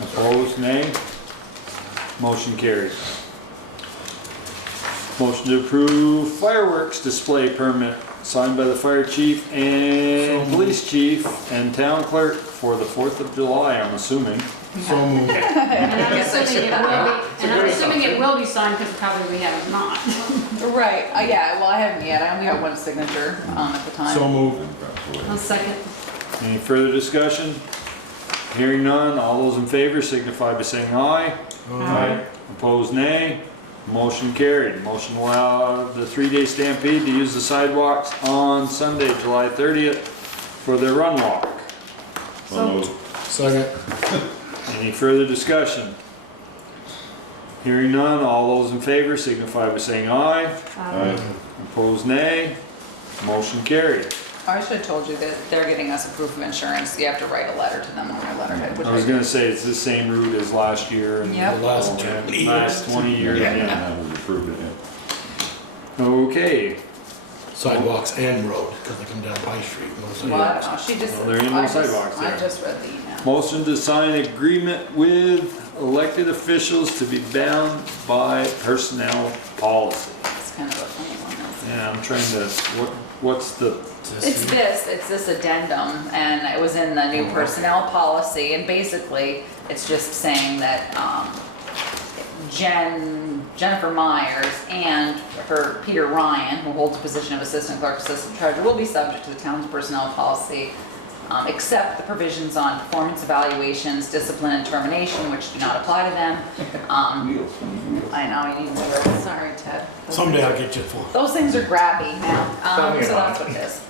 Opposed, nay. Motion carries. Motion to approve fireworks display permit signed by the fire chief and police chief and town clerk for the 4th of July, I'm assuming. So moved. And I'm assuming it will be signed because probably we have not. Right. Yeah. Well, I haven't yet. I only have one signature at the time. So moved. I'll second. Any further discussion? Hearing none, all those in favor signify by saying aye. Aye. Opposed, nay. Motion carried. Motion will allow the 3-day stampede to use the sidewalks on Sunday, July 30th for their run walk. So moved. Second. Any further discussion? Hearing none, all those in favor signify by saying aye. Aye. Opposed, nay. Motion carried. I should have told you that they're getting us a proof of insurance. You have to write a letter to them on their letterhead. Which I was gonna say it's the same route as last year and Yep. The last yeah, 20 years. last 20 years. Yeah, Yeah. now we've approved it, yeah. Okay. Sidewalks and road, because they come down Pine Street. No Well, I sidewalks. don't know. She just. Well, there ain't no I just- sidewalks I there. just read the email. Motion to sign agreement with elected officials to be bound by personnel policy. It's kind of a funny one. Isn't it? Yeah, I'm trying to, what's the, It's this addendum, and it was in the new personnel policy, and basically, it's just saying that, Jennifer Myers and her Peter Ryan, who holds the position of assistant clerk, assistant treasurer, will be subject to the town's personnel policy, except the provisions on performance evaluations, discipline, and termination, which do not apply to them. I know, you need to, sorry, Ted. Those Someday things I'll are- get you a phone. Those things are grabby now, Tell me so about that's it. what it is.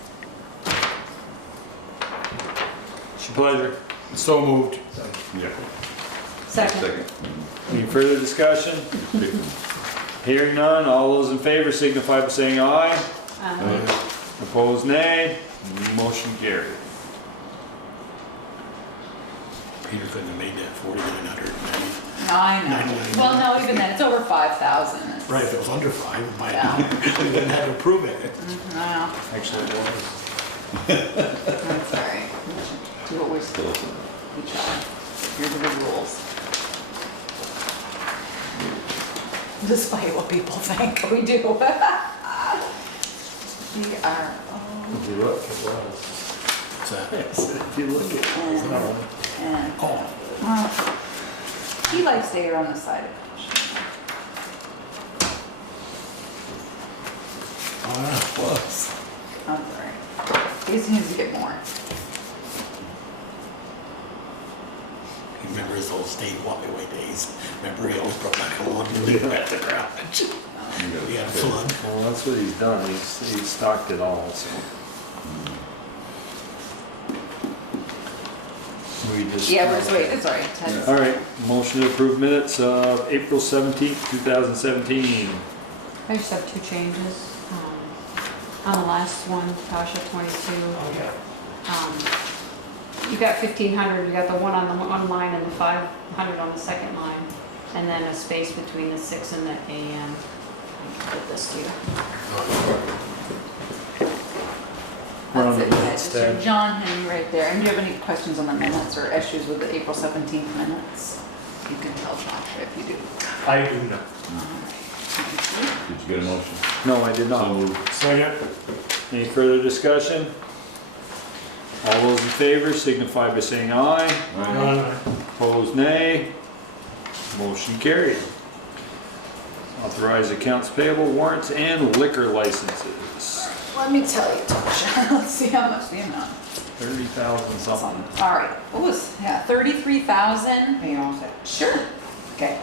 it's your pleasure. So moved. Yeah. Second. Any further discussion? Hearing none, all those in favor signify by saying aye. Opposed, nay. Motion carried. Peter couldn't have made that 4,990. No, I know. Well, no, even then, it's over 5,000. It's- Right, if it was under 5, it might Yeah. we didn't have to prove it. I know. Actually, it was. That's all right. Do what we're supposed to. We try. Here are the rules. Despite what people think we do. We are. If you look, it was. If you look, it was. And, he likes to err on the side of caution. Was. I'm sorry. He just needs to get more. Remember his old state walkway days? Remember he always brought back a log and leave it at the garage? He had a flood. Well, that's what he's done. He's stocked it all, so. We just. Yeah, we're just waiting, sorry. Ted's- All right, motion to approve minutes of April 17th, 2017. I just have two changes. On the last one, Tasha 22. You got 1,500, you got the one on the one line and the 500 on the second line. And then a space between the 6 and the AM. I can put this to you. We're on That's the it, minutes Ted. tab. John Henry right there. And do you have any questions on the minutes or issues with the April 17th minutes? You can tell Tasha if you do. I do not. Did you get a motion? No, I did So not. moved. Second. Any further discussion? All those in favor signify by saying aye. Opposed, nay. Motion carried. Authorize accounts payable, warrants, and liquor licenses. Let me tell you, Tasha. Let's see how much the amount. 30,000 something. All right. What was, yeah, 33,000. Are you all set? Sure. Okay.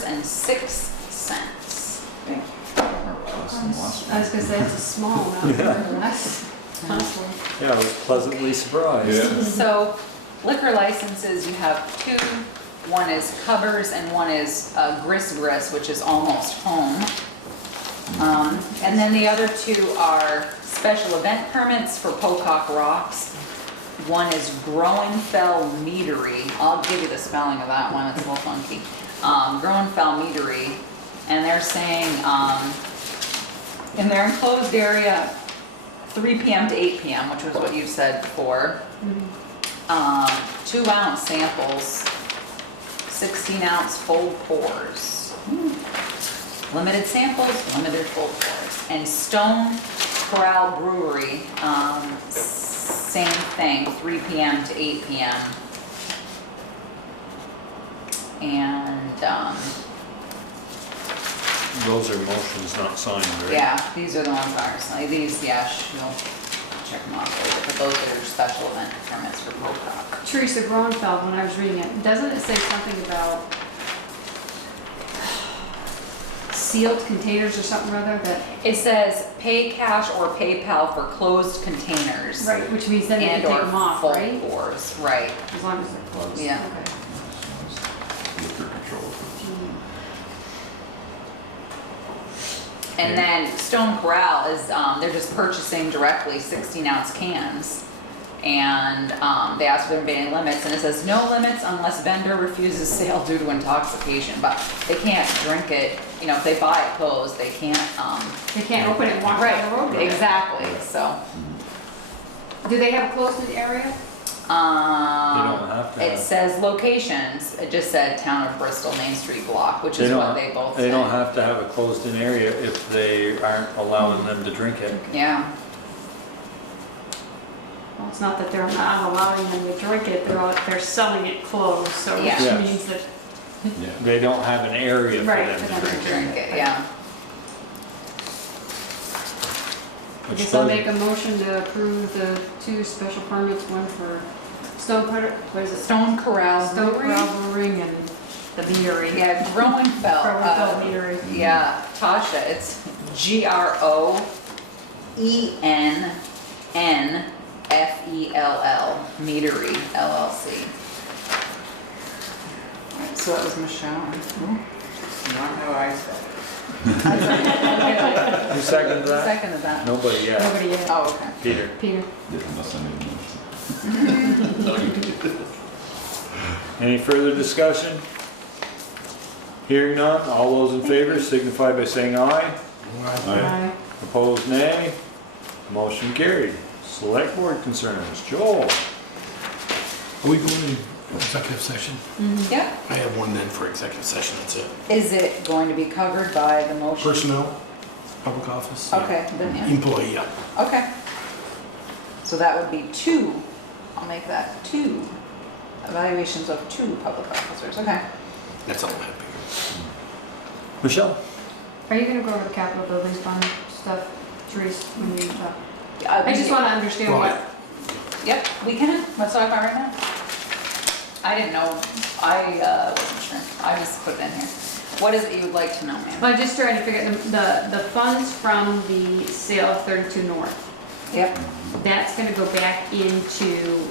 $33,958.06. Thank you. I was gonna say it's a small amount, that's possible. Yeah, I was pleasantly surprised. Yeah. So liquor licenses, you have two. One is Covers and one is Gris Gris, which is almost home. And then the other two are special event permits for Pocock Rocks. One is Groenfell Meadery. I'll give you the spelling of that one, it's a little funky. Groenfell Meadery, and they're saying in their enclosed area, 3 p.m. to 8 p.m., which was what you said before. 2-ounce samples, 16-ounce full pours. Limited samples, limited full pours. And Stone Corral Brewery, same thing, 3 p.m. to 8 p.m. And Those are motions not signed, right? yeah, these are the ones that are signed. These, yeah, you'll check them off later, but those are special event permits for Pocock. Teresa Gronfeld, when I was reading it, doesn't it say something about sealed containers or something or other that? It says pay cash or PayPal for closed containers. Right, which means then you can And take or them off, full right? pours, right, As long as they're closed. Yeah. Okay. Liquor control. and then Stone Corral is, they're just purchasing directly 16-ounce cans. And they ask if there be any limits, and it says no limits unless vendor refuses sale due to intoxication, but they can't drink it, you know, if they buy it closed, they can't, They can't open it and walk down the road right, with it. exactly, so. Do they have a closed area? don't have to It have- says locations, it just said Town of Bristol Main Street Block, which is what they both said. They don't have to have a closed-in area if they aren't allowing them to drink it. Yeah, Well, it's not that they're not allowing them to drink it, they're selling it closed, so which Yeah. Yes. means that, They don't have an area for Right, them for to them to drink. drink it, yeah. I Which guess I'll does- make a motion to approve the two special permits, one for Stone Corral, what is it? Stone Corral Stone Brewery. Corral Brewing and the Meadery. Yeah, Groenfell. Groenfell Meadery. Yeah, Tasha, it's GROENNFELL, Meadery LLC. Alright, so that was Michelle. Not how I said it. Who seconded that? Seconded that. Nobody yet. Nobody yet. Oh, okay. Peter. Peter. Yeah, unless I made a motion. Any further discussion? Hearing none, all those in favor signify by saying aye. Aye. Opposed, nay. Motion carried. Select board concerns. Joel? Are we going to executive session? Yeah. I have one then for executive session, that's it. Is it going to be covered by the motion? Personnel, public office. yeah. Okay, then yeah. Employee, yeah. Okay. So that would be 2, I'll make that 2 evaluations of 2 public officers, okay. That's all I have. Michelle? Are you gonna go over the capital buildings fund stuff, Therese, when you, I I just wanna understand Right. what, Yep, we can, let's talk about it right now. I didn't know, I wasn't sure, I just put it in here. What is it you would like to know, ma'am? I'm just trying to figure out the funds from the sale of 32 North. Yep, That's gonna go back into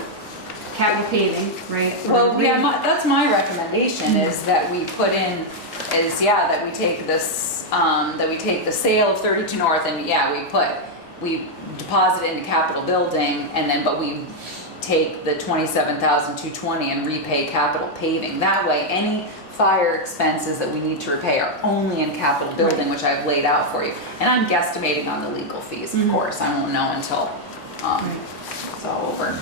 capital paving, right? well, yeah, that's my recommendation, is that we put in, that we take this, that we take the sale of 32 North and, we deposit it into capital building, and then, but we take the 27,220 and repay capital paving. That way, any fire expenses that we need to repay are only in capital building, which I've laid out for you. And I'm guesstimating on the legal fees, of course, I won't know until, it's all over.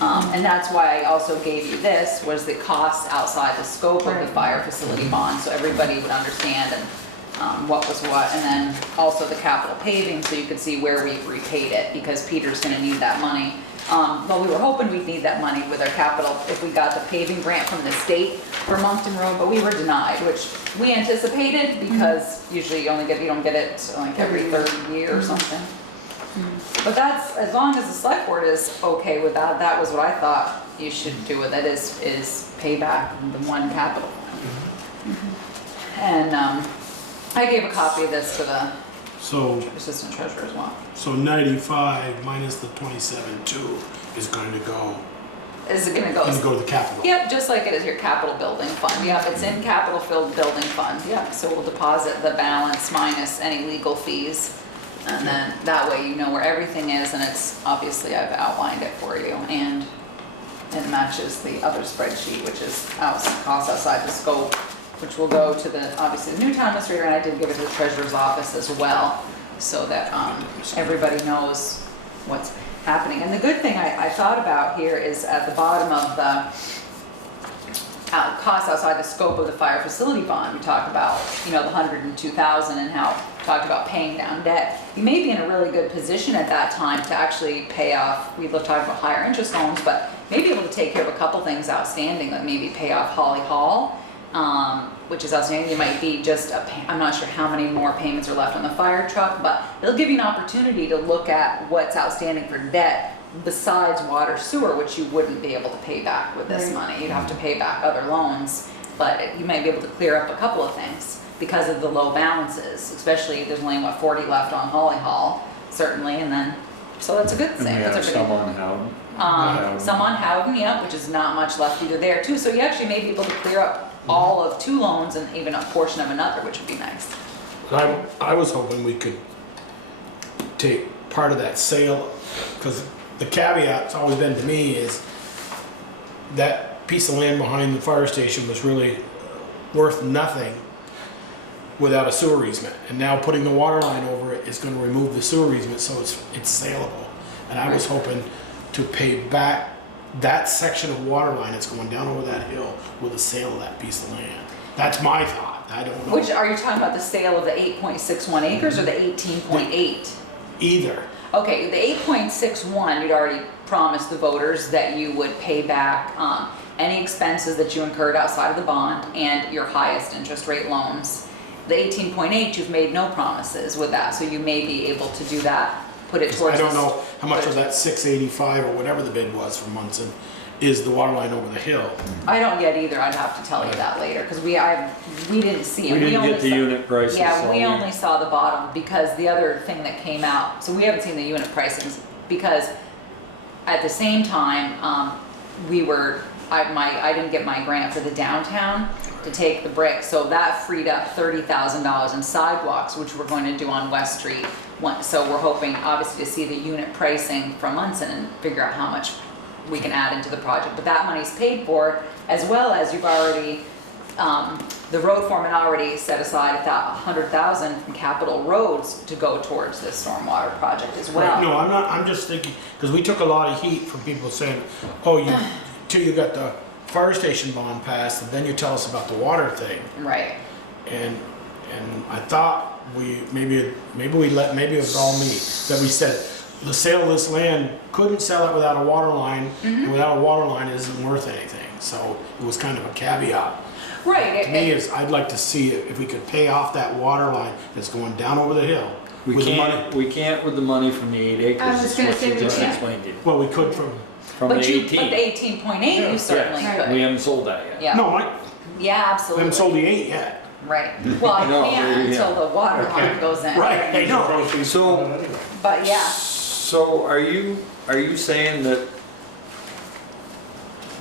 And that's why I also gave you this, was the cost outside the scope of the fire facility bond, so everybody would understand and what was what, and then also the capital paving, so you could see where we've repaid it, because Peter's gonna need that money. Well, we were hoping we'd need that money with our capital, if we got the paving grant from the state for Moncton Road, but we were denied, which we anticipated, because usually you don't get it like every third year or something. But that's, as long as the select board is okay with that, that was what I thought you should do with it, is pay back the one capital fund. And I gave a copy of this to the So, assistant treasurer as well. so 95 minus the 27.2 is going to go, Is it gonna going to go? go to the capital. Yep, just like it is your capital building fund. Yep, it's in capital building fund. Yep, so we'll deposit the balance minus any legal fees. And then that way you know where everything is, and it's, obviously I've outlined it for you, and it matches the other spreadsheet, which is cost outside the scope, which will go to the, obviously, the new town administrator, and I did give it to the treasurer's office as well, so that everybody knows what's happening. And the good thing I thought about here is at the bottom of the costs outside the scope of the fire facility bond, we talk about, the 102,000 and how talked about paying down debt. You may be in a really good position at that time to actually pay off, we talked about higher interest loans, but may be able to take care of a couple things outstanding, like maybe pay off Holly Hall, which is outstanding. It might be just I'm not sure how many more payments are left on the fire truck, but it'll give you an opportunity to look at what's outstanding for debt besides water sewer, which you wouldn't be able to pay back with this money. You'd have to pay back other loans, but you might be able to clear up a couple of things because of the low balances, especially if there's only 40 left on Holly Hall, certainly, and then, so that's a good And thing. we That's have a some good- on Howden. some on Howden, yeah, which is not much left either there too. So you actually may be able to clear up all of 2 loans and even a portion of another, which would be nice. I was hoping we could take part of that sale, because the caveat's always been to me is that piece of land behind the fire station was really worth nothing without a sewer easement. And now putting the water line over it is going to remove the sewer easement, so it's saleable. And I was hoping to pay back that section of water line that's going down over that hill with a sale of that piece of land. That's my thought. I don't know. Which, are you talking about the sale of the 8.61 acres or the 18.8? Either. Okay, the 8.61, you'd already promised the voters that you would pay back any expenses that you incurred outside of the bond and your highest interest rate loans. The 18.8, you've made no promises with that, so you may be able to do that, put it towards. I don't know how much of that 685 or whatever the bid was from Munson is the water line over the hill. I don't yet either, I'd have to tell you that later, because we didn't see it. We didn't only get the saw- unit prices. Yeah, so we only saw the bottom, because the other thing that came out, so we haven't seen the unit pricings, because at the same time, I didn't get my grant for the downtown to take the brick, so that freed up $30,000 in sidewalks, which we're going to do on West Street. So we're hoping, obviously, to see the unit pricing from Munson and figure out how much we can add into the project. But that money's paid for, as well as you've already the road foreman already set aside $100,000 from capital roads to go towards this stormwater project as well. Right, no, I'm not, I'm just thinking, because we took a lot of heat from people saying, oh, till you got the fire station bond passed, and then you tell us about the water thing. Right. And I thought maybe it was all me, that we said, the sale of this land, couldn't sell it without a water line, and without a water line it isn't worth anything. So it was kind of a caveat. Right. To me, if we could pay off that water line that's going down over the hill. We with the money. can't with the money from the 8 acres. I was gonna say we Just can't. explained to you. Well, we could from, From the But 18. the 18.8 you certainly Yes. could. We haven't sold that yet. Yeah. no, Yeah, we absolutely. haven't sold the 8 yet. Right. Well, No, you can't yeah. until the water line goes in. Right, I know. Proceeds So- from it anyway. But yeah, So are you saying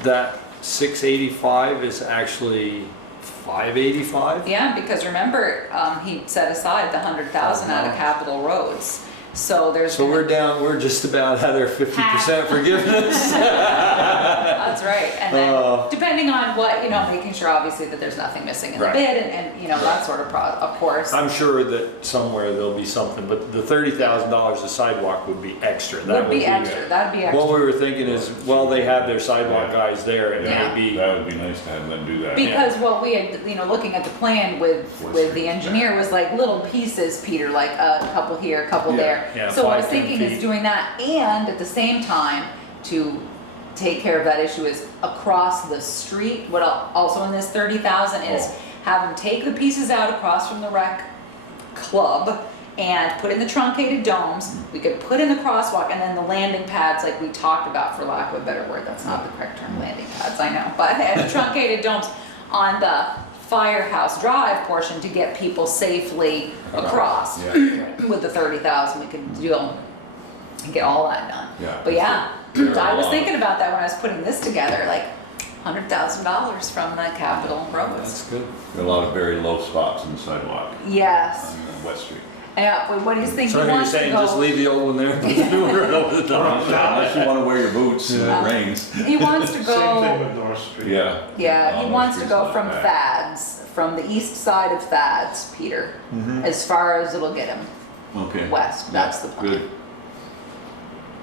that 685 is actually 585? yeah, because remember, he set aside the 100,000 out of capital roads. So there's. So we're just about at our 50% forgiveness. That's right. And then depending on what, making sure obviously that there's nothing missing in the Right. bid and that sort of of course. I'm sure that somewhere there'll be something, but the $30,000 of sidewalk would be extra. That Would be extra, that'd be What extra. we were thinking is, well, they have their sidewalk guys there, it Yeah. may be. That would be nice to have them do that. Because what we had, looking at the plan with the engineer was like little pieces, Peter, like a couple here, a couple there. Yeah, So what I was 5, 10 thinking is feet. doing that and at the same time to take care of that issue is across the street, what also in this 30,000 is have them take the pieces out across from the rec club and put in the truncated domes. We could put in the crosswalk and then the landing pads like we talked about, for lack of a better word, that's not the correct term, landing pads, I know, but and the truncated domes on the Firehouse Drive portion to get people safely across. With the 30,000, we could get all that done. Yeah. But yeah, There are I a was lot. thinking about that when I was putting this together, like $100,000 from the capital roads. That's good. There are a lot of very low spots in the sidewalk Yes. on West Street. Yeah, but what do you think? So He you're wants to saying just go, leave the old one there, put the new one right over the top? Unless you want to wear your boots and it rains. he wants to Same thing go, with North Street. Yeah. yeah, he Almost wants to trees go like from that. Thad's, from the east side of Thad's, Peter, as far as it'll get him Okay. west. That's the plan. Good.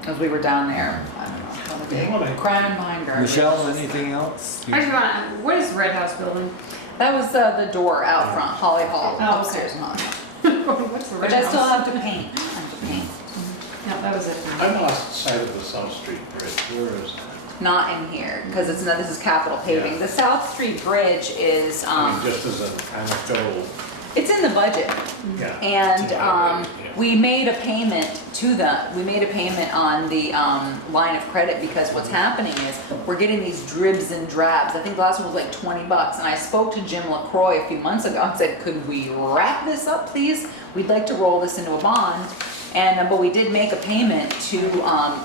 As we were down there, I don't know, on the day, crying behind her. Michelle, anything else? I just want, what is Red House building? That was the door out front, Holly Hall, Oh, upstairs, Holly. What's the Red Which I House? still have to paint. I have to paint. No, that was it. I lost sight of the South Street Bridge. Where is that? Not in here, because this is capital paving. Yeah. The South Street Bridge is, I mean, just as an anecdotal, it's in the budget. yeah. And we made a payment on the line of credit because what's happening is we're getting these dribs and drabs. I think the last one was like $20. And I spoke to Jim LaCroix a few months ago and said, could we wrap this up, please? We'd like to roll this into a bond. And, but we did make a payment to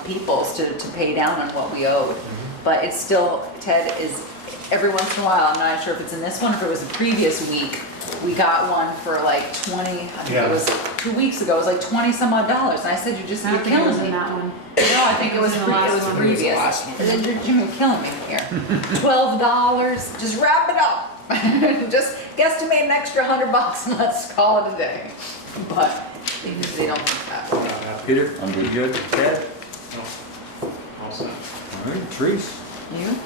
Peoples to pay down on what we owed. But it's still, Ted, is every once in a while, I'm not sure if it's in this one or if it was the previous week, we got one for like 20, I think Yeah. it was 2 weeks ago, it was like 20 some odd dollars. And I said, you're just, I you're don't think it was killing in me. that one. No, I think it was, in the last one. previous. I said, you're killing me here. $12, just wrap it up. Just guesstimate an extra $100 and let's call it a day. But they don't think that. Peter, I'm good. Ted? All set. All right, Therese? You?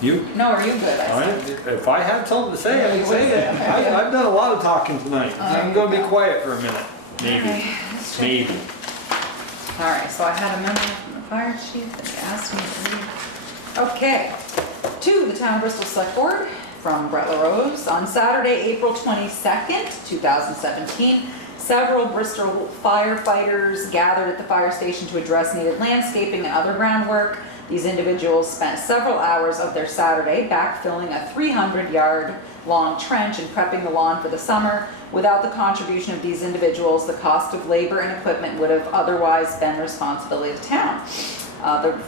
You? No, are you good? All I right, said. if I had something to say, I'd say it. I've done a lot of talking tonight. I'm gonna be quiet for a minute, maybe, Okay, let's check. maybe. All right, so I had a memo from the fire chief that asked me to read. Okay, to the Town of Bristol Select Board from Brett LaRose. On Saturday, April 22nd, 2017, several Bristol firefighters gathered at the fire station to address needed landscaping and other groundwork. These individuals spent several hours of their Saturday backfilling a 300-yard-long trench and prepping the lawn for the summer. Without the contribution of these individuals, the cost of labor and equipment would have otherwise been the responsibility of the town. The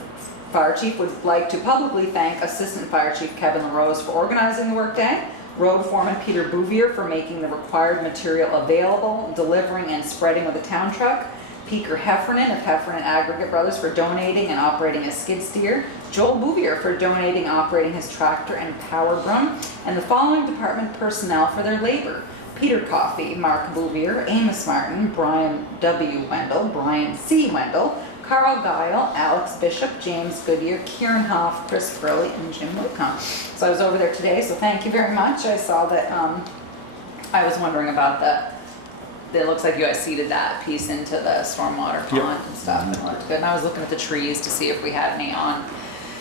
fire chief would like to publicly thank Assistant Fire Chief Kevin LaRose for organizing the workday, Road Foreman Peter Bouvier for making the required material available, delivering and spreading with a town truck, Peter Heffernan of Heffernan Aggregate Brothers for donating and operating a skid steer, Joel Bouvier for donating and operating his tractor and power broom, and the following department personnel for their labor: Peter Coffey, Mark Bouvier, Amos Martin, Brian W. Wendell, Brian C. Wendell, Carl Guile, Alex Bishop, James Goodyear, Kieran Hoff, Chris Burley, and Jim Whitcomb. So I was over there today, so thank you very much. I saw that, I was wondering about it looks like you guys seeded that piece into the stormwater pond and stuff, and it looked good. And I was looking at the trees to see if we had any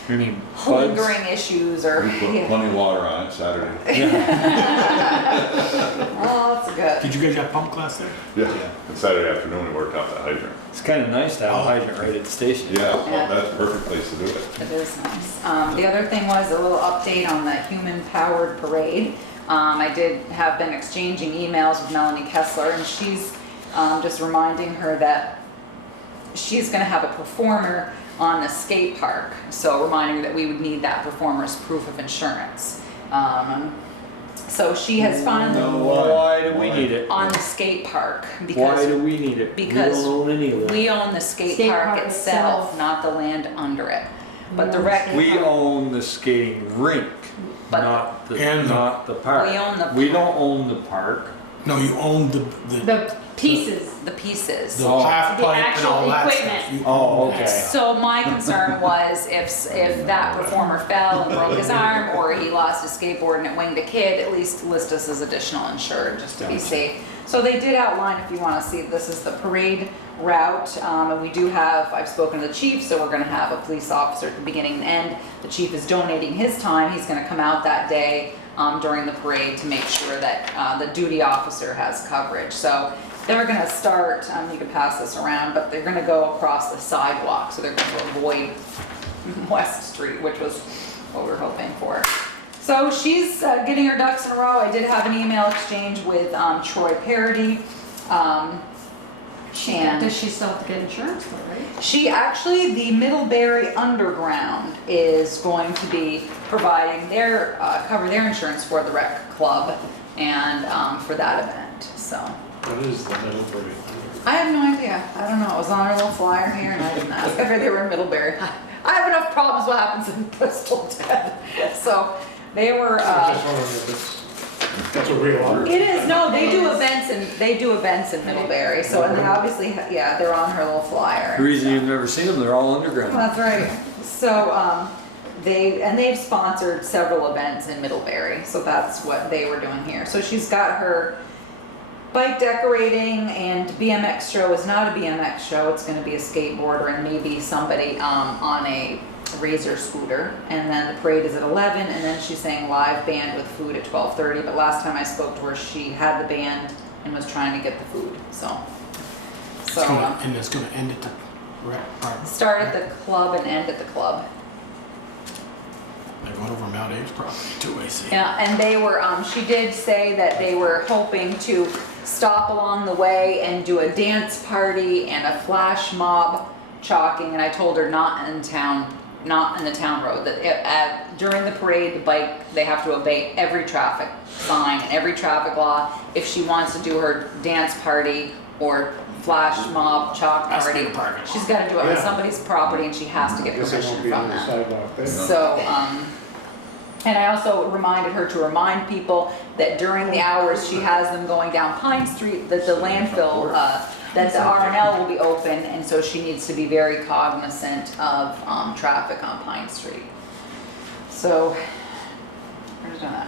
Any buds? lingering issues or. We put Yeah. plenty of water on it Saturday. Oh, that's good. Did you guys have pump class there? Yeah, and Saturday afternoon we worked out the hydrant. It's kind of nice to have a hydrant right at the station. Yeah, Yeah. well, that's a perfect place to do it. It is nice. The other thing was a little update on the human-powered parade. I have been exchanging emails with Melanie Kessler, and she's just reminding her that she's going to have a performer on the skate park. So reminding her that we would need that performer's proof of insurance. So she has finally Why do we need it? on the skate park Why because do we need it? because we don't own any of it. we own the skate Skate park park itself, itself. not the land under it. But We the own rec. skate We own the skating rink, But- not And the- the park. We own the We park. don't own the park. No, you own the The pieces, The pieces. the half The pipe and actual all that equipment. stuff. You Oh, own that okay. stuff. So my concern was if that performer fell and broke his arm, or he lost his skateboard and it winged a kid, at least list us as additional insured, just to be safe. So they did outline, if you want to see, this is the parade route, and we do have, I've spoken to the chief, so we're going to have a police officer at the beginning and end. The chief is donating his time. He's going to come out that day during the parade to make sure that the duty officer has coverage. So they're going to start, you can pass this around, but they're going to go across the sidewalk, so they're going to avoid West Street, which was what we were hoping for. So she's getting her ducks in a row. I did have an email exchange with Troy Parody. And does she still have to get insurance for it, right? she actually, the Middlebury Underground is going to be providing cover their insurance for the rec club and for that event, so. What is the Middlebury? I have no idea. I don't know. It was on our little flyer here and I didn't ask. I figured they were in Middlebury. I have enough problems what happens in Bristol, Ted. So they were, I'm just wondering if that's a real. it is, no, they do events in Middlebury. So, and they obviously, yeah, they're on her little flyer. The reason you've never seen them, they're all underground. That's right. So, they've sponsored several events in Middlebury, so that's what they were doing here. So she's got her bike decorating, and BMX show is not a BMX show, it's gonna be a skateboarder and maybe somebody on a Razor scooter. And then the parade is at 11, and then she's saying live band with food at 12:30, but last time I spoke to her, she had the band and was trying to get the food, so. And it's gonna end at the rec park. Start at the club and end at the club. They're going over Mount A's property too, I see. Yeah, and they were, she did say that they were hoping to stop along the way and do a dance party and a flash mob chalking, and I told her not in the town road, that during the parade, the bike, they have to obey every traffic sign and every traffic law. If she wants to do her dance party or flash mob chalk Has to be party, in the parking lot. she's gotta do it on Yeah. somebody's property and she has to get Guess it permission won't be from on the them. sidewalk there. So, and I also reminded her to remind people that during the hours she has them going down Pine Street, that the landfill, that the R&L will be open, and so she needs to be very cognizant of traffic on Pine Street. So, where's that?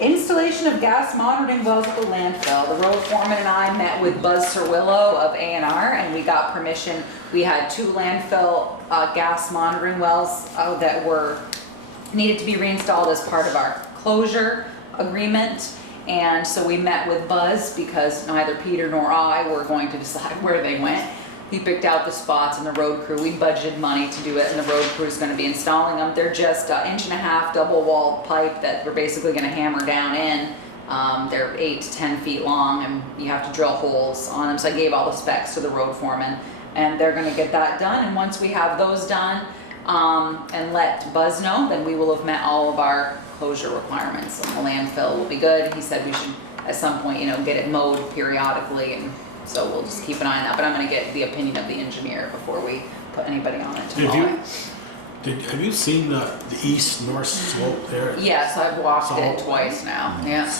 Installation of gas monitoring wells at the landfill. The road foreman and I met with Buzz Cerwillo of A&R, and we got permission. We had 2 landfill gas monitoring wells that needed to be reinstalled as part of our closure agreement. And so we met with Buzz because neither Peter nor I were going to decide where they went. He picked out the spots, and the road crew, we budgeted money to do it, and the road crew is going to be installing them. They're just 1.5 inch double walled pipe that we're basically going to hammer down in. They're 8 to 10 feet long, and you have to drill holes on them. So I gave all the specs to the road foreman, and they're going to get that done. And once we have those done, and let Buzz know, then we will have met all of our closure requirements, and the landfill will be good. He said we should at some point, get it mowed periodically and So we'll just keep an eye on that, but I'm gonna get the opinion of the engineer before we put anybody on it Did tomorrow. Have you seen the east-north slope there? Yes, I've walked it So- twice now, yeah.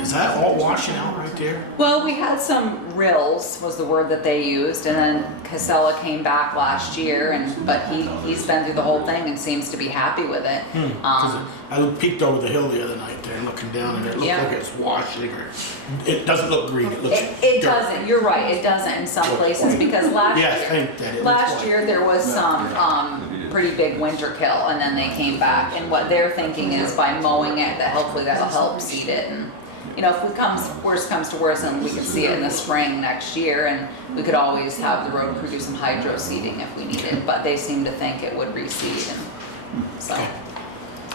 Is that all washing out right there? Well, we had some rills, was the word that they used, and then Casella came back last year, but he's been through the whole thing and seems to be happy with it. 'Cause I peeked over the hill the other night there, looking down, and it looked Yeah. like it's washing, or it doesn't look green, it looks It dirt. doesn't, you're right, it doesn't in some places, because Yeah, I think that it looks last white. year there was some, pretty big winter kill, and then they came back, and what they're thinking is by mowing it, that hopefully that'll help seed it, and, you know, if worst comes to worst, and we can see it in the spring next year, and we could always have the road crew do some hydro seeding if we needed, but they seem to think it would reseed, and so.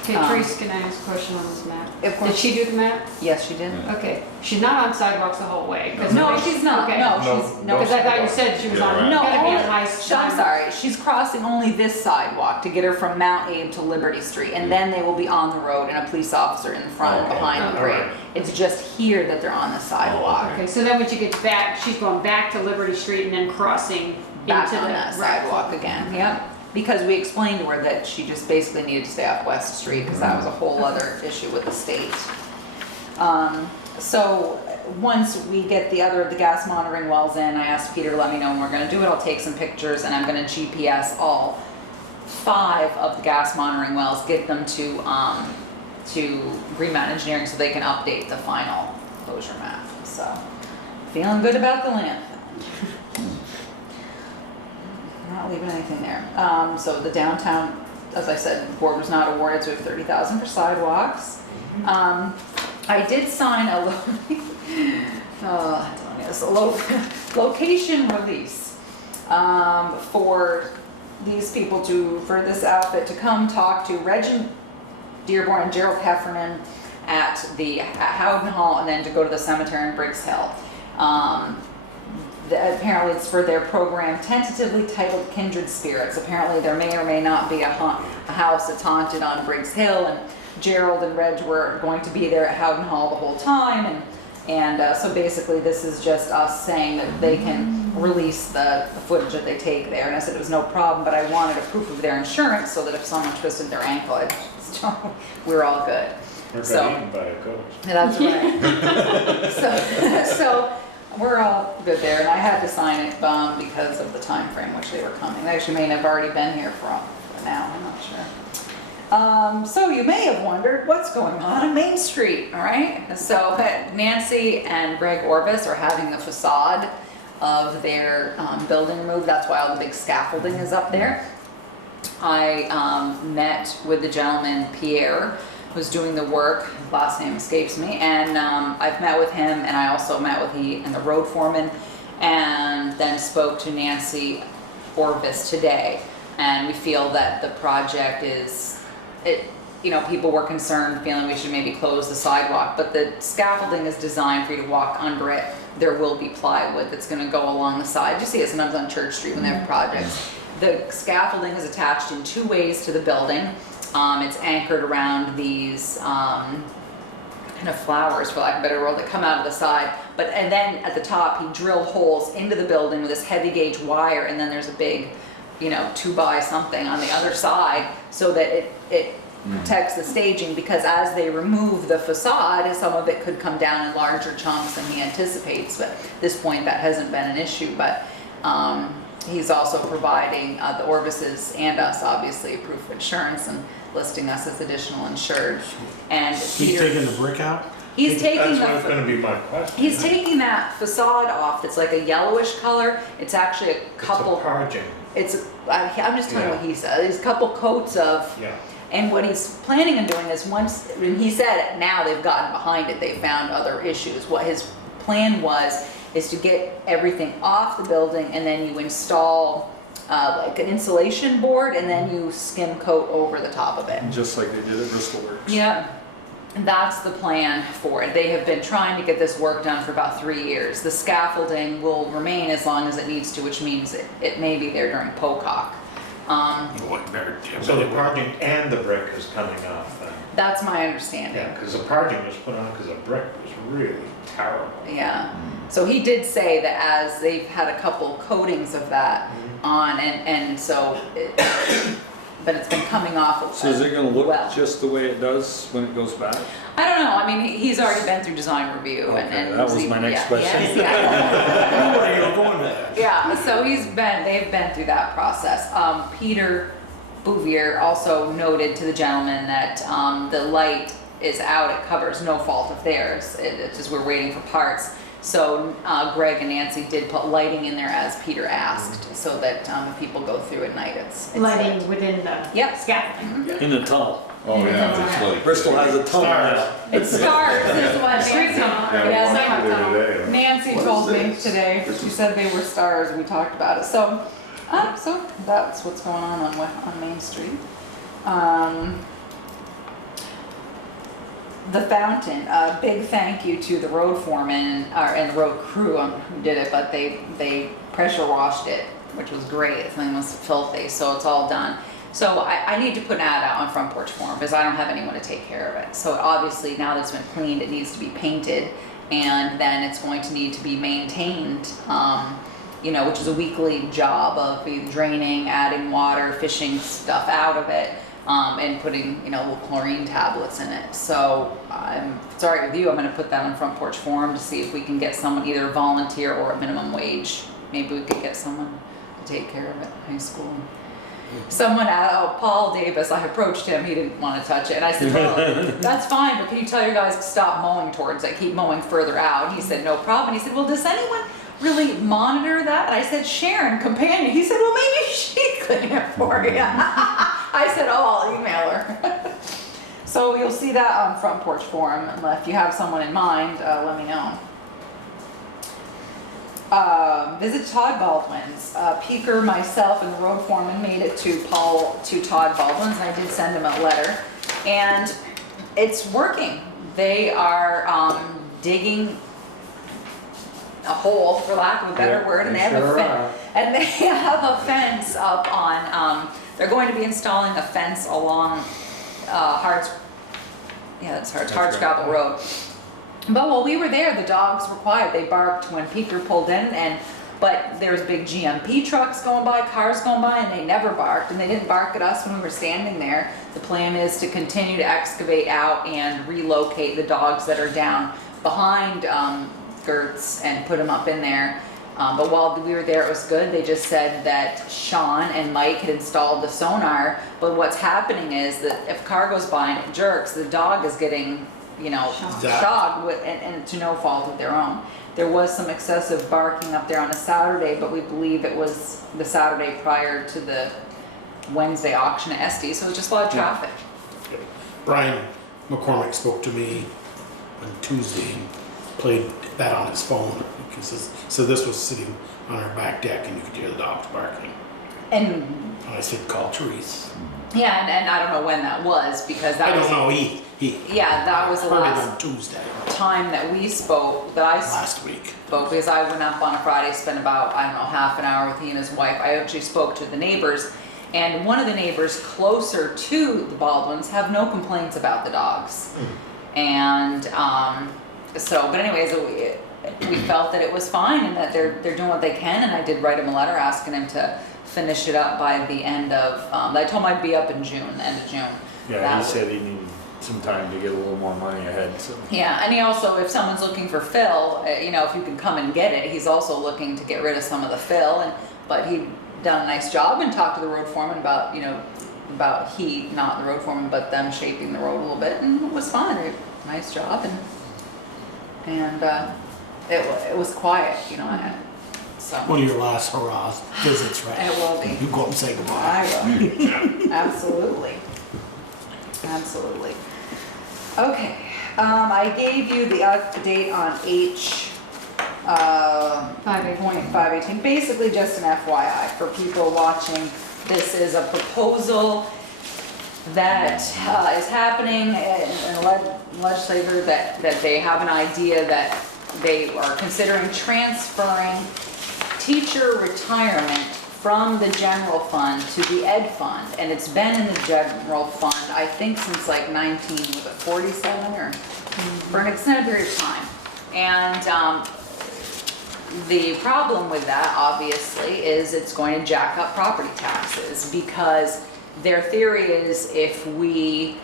Okay, Trace, can I ask a question on this map? Of course. Did she do the map? Yes, she did. Okay, she's not on sidewalks the whole way. 'cause No, nobody- she's not, okay. no, No, she's, no. Because I thought you said she was on, No, gonna be only- on high. I'm sorry, she's crossing only this sidewalk to get her from Mount Abe to Liberty Street, and then they will be on the road and a police officer in front and Okay. behind the grade. It's just here that they're on the sidewalk, Okay, so then when she gets back, she's going back to Liberty Street and then crossing back into on the. that sidewalk again, yep. Because we explained to her that she just basically needed to stay off West Street, because that was a whole other issue with the state. So, once we get the other of the gas monitoring wells in, I asked Peter to let me know when we're gonna do it, I'll take some pictures, and I'm gonna GPS all 5 of the gas monitoring wells, get them to Green Mountain Engineering so they can update the final closure map, so. Feeling good about the landfill. Not leaving anything there. So the downtown, as I said, the board was not awarded, so we have 30,000 for sidewalks. I did sign a location release for these people for this outfit to come talk to Reggie Dearborn and Gerald Heffernan at Howden Hall, and then to go to the cemetery in Briggs Hill. Apparently it's for their program tentatively titled Kindred Spirits. Apparently there may or may not be a house that's haunted on Briggs Hill, and Gerald and Reg were going to be there at Howden Hall the whole time, and so basically this is just us saying that they can release the footage that they take there, and I said it was no problem, but I wanted a proof of their insurance so that if someone twisted their ankle, we're all good. We're So- got eaten by a ghost. That's right. So we're all good there, and I had to sign it because of the time frame which they were coming. They actually may have already been here for now, I'm not sure. So you may have wondered what's going on Main Street, all right? So Nancy and Greg Orvis are having the facade of their building removed. That's why all the big scaffolding is up there. I met with the gentleman, Pierre, who's doing the work, his last name escapes me, and I've met with him, and I also met with he and the road foreman, and then spoke to Nancy Orvis today, and we feel that the project people were concerned, feeling we should maybe close the sidewalk, but the scaffolding is designed for you to walk under it. There will be plywood that's gonna go along the side. You see it sometimes on Church Street when they have projects. The scaffolding is attached in 2 ways to the building. It's anchored around these kind of flowers, for lack of a better word, that come out of the side. And then at the top, he drilled holes into the building with this heavy gauge wire, and then there's a big, 2x something on the other side, so that it protects the staging, because as they remove the facade, some of it could come down in larger chunks than he anticipates. But at this point, that hasn't been an issue. But he's also providing the Orvises and us, obviously, a proof of insurance and listing us as additional insured. And He's taking the brick out? He's taking That's what's gonna be my question. He's taking that facade off. That's like a yellowish color. It's actually a couple. It's a parging. I'm just telling you what he said. There's a couple coats of. Yeah. And what he's planning on doing is when he said now they've gotten behind it, they found other issues. What his plan is to get everything off the building, and then you install like an insulation board, and then you skim coat over the top of it. Just like they did at Bristol Works. Yeah, and that's the plan for it. They have been trying to get this work done for about 3 years. The scaffolding will remain as long as it needs to, which means it may be there during POCOC. So the parging and the brick is coming off then? That's my understanding. Yeah, because the project was put on because the brick was really terrible. Yeah. So he did say that as they've had a couple coatings of that on, and so, but it's been coming off. So is it gonna look well. just the way it does when it goes back? I don't know. I mean, he's already been through design review, Okay, that was my next question. Where you were going with that? Yeah, so they've been through that process. Peter Bouvier also noted to the gentleman that the light is out, it covers, no fault of theirs. It's just we're waiting for parts. So Greg and Nancy did put lighting in there as Peter asked, so that if people go through at night, it's Lighting lit. within the Yep. scaffolding. In the tunnel. Oh, yeah, it's like. Bristol has a tunnel now. It's stars is what Street Nancy, tunnel. yeah, Yeah, Nancy- the other day. Nancy What told is me this? today, she said they were stars and we talked about it. So that's what's going on Main Street. The fountain, a big thank you to the road foreman and the road crew who did it, but they pressure washed it, which was great. The thing was filthy, so it's all done. So I need to put an ad out on Front Porch Forum because I don't have anyone to take care of it. So obviously now that it's been cleaned, it needs to be painted, and then it's going to need to be maintained, which is a weekly job of either draining, adding water, fishing stuff out of it, and putting, little chlorine tablets in it. So if it's all right with you, I'm going to put that on Front Porch Forum to see if we can get someone, either volunteer or at minimum wage. Maybe we could get someone to take care of it in high school. Someone, Paul Davis, I approached him, he didn't want to touch it. And I said, well, that's fine, but can you tell your guys to stop mowing towards it, keep mowing further out? And he said, no problem. And he said, well, does anyone really monitor that? And I said, Sharon, companion. He said, well, maybe she clean it for you. I said, oh, I'll email her. So you'll see that on Front Porch Forum. If you have someone in mind, let me know. Visit Todd Baldwin's. Peeker, myself, and the road foreman made it to Todd Baldwin's, and I did send him a letter. And it's working. They are digging a hole, for lack of a better word, and they have a fence up on. They're going to be installing a fence along Hardscrabble Road. But while we were there, the dogs were quiet. They barked when Peeker pulled in, but there's big GMP trucks going by, cars going by, and they never barked. And they didn't bark at us when we were standing there. The plan is to continue to excavate out and relocate the dogs that are down behind Gertz and put them up in there. But while we were there, it was good. They just said that Sean and Mike had installed the sonar. But what's happening is that if a car goes by and it jerks, the dog is getting shocked, and to no fault of their own. There was some excessive barking up there on a Saturday, but we believe it was the Saturday prior to the Wednesday auction at SD, so it was just a lot of traffic. Brian McCormick spoke to me on Tuesday and played that on his phone so this was sitting on our back deck and you could hear the dogs barking. And I said, call Therese. yeah, and I don't know when that was because that I was. don't know, that was the heard it last on Tuesday time that we spoke, last week. because I went up on a Friday, spent about, half an hour with he and his wife. I actually spoke to the neighbors, and one of the neighbors closer to the Baldwins have no complaints about the dogs. And but anyways, we felt that it was fine and that they're doing what they can, and I did write him a letter asking him to finish it up by the end of, I told him I'd be up in June, the end of June. Yeah, he said he needed some time to get a little more money ahead, so. Yeah, and he also, if someone's looking for fill, if you can come and get it, he's also looking to get rid of some of the fill, but he'd done a nice job and talked to the road foreman about, not the road foreman, but them shaping the road a little bit, and it was fine. Nice job, and it was quiet, so. One of your last hurrahs visits, right? It will be. You go up and say goodbye. I will. Absolutely. Okay, I gave you the update on H 5.518, basically just an FYI for people watching. This is a proposal that is happening in the legislature that they have an idea that they are considering transferring teacher retirement from the general fund to the ed fund, and it's been in the general fund, I think since like 1947 or for an extended period of time. And the problem with that, obviously, is it's going to jack up property taxes, because their theory is if we,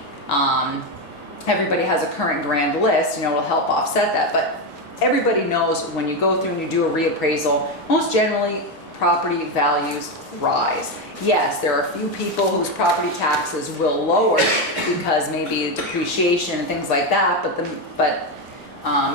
everybody has a current grand list, it'll help offset that. But everybody knows when you go through and you do a reappraisal, most generally property values rise. Yes, there are a few people whose property taxes will lower because maybe depreciation and things like that, but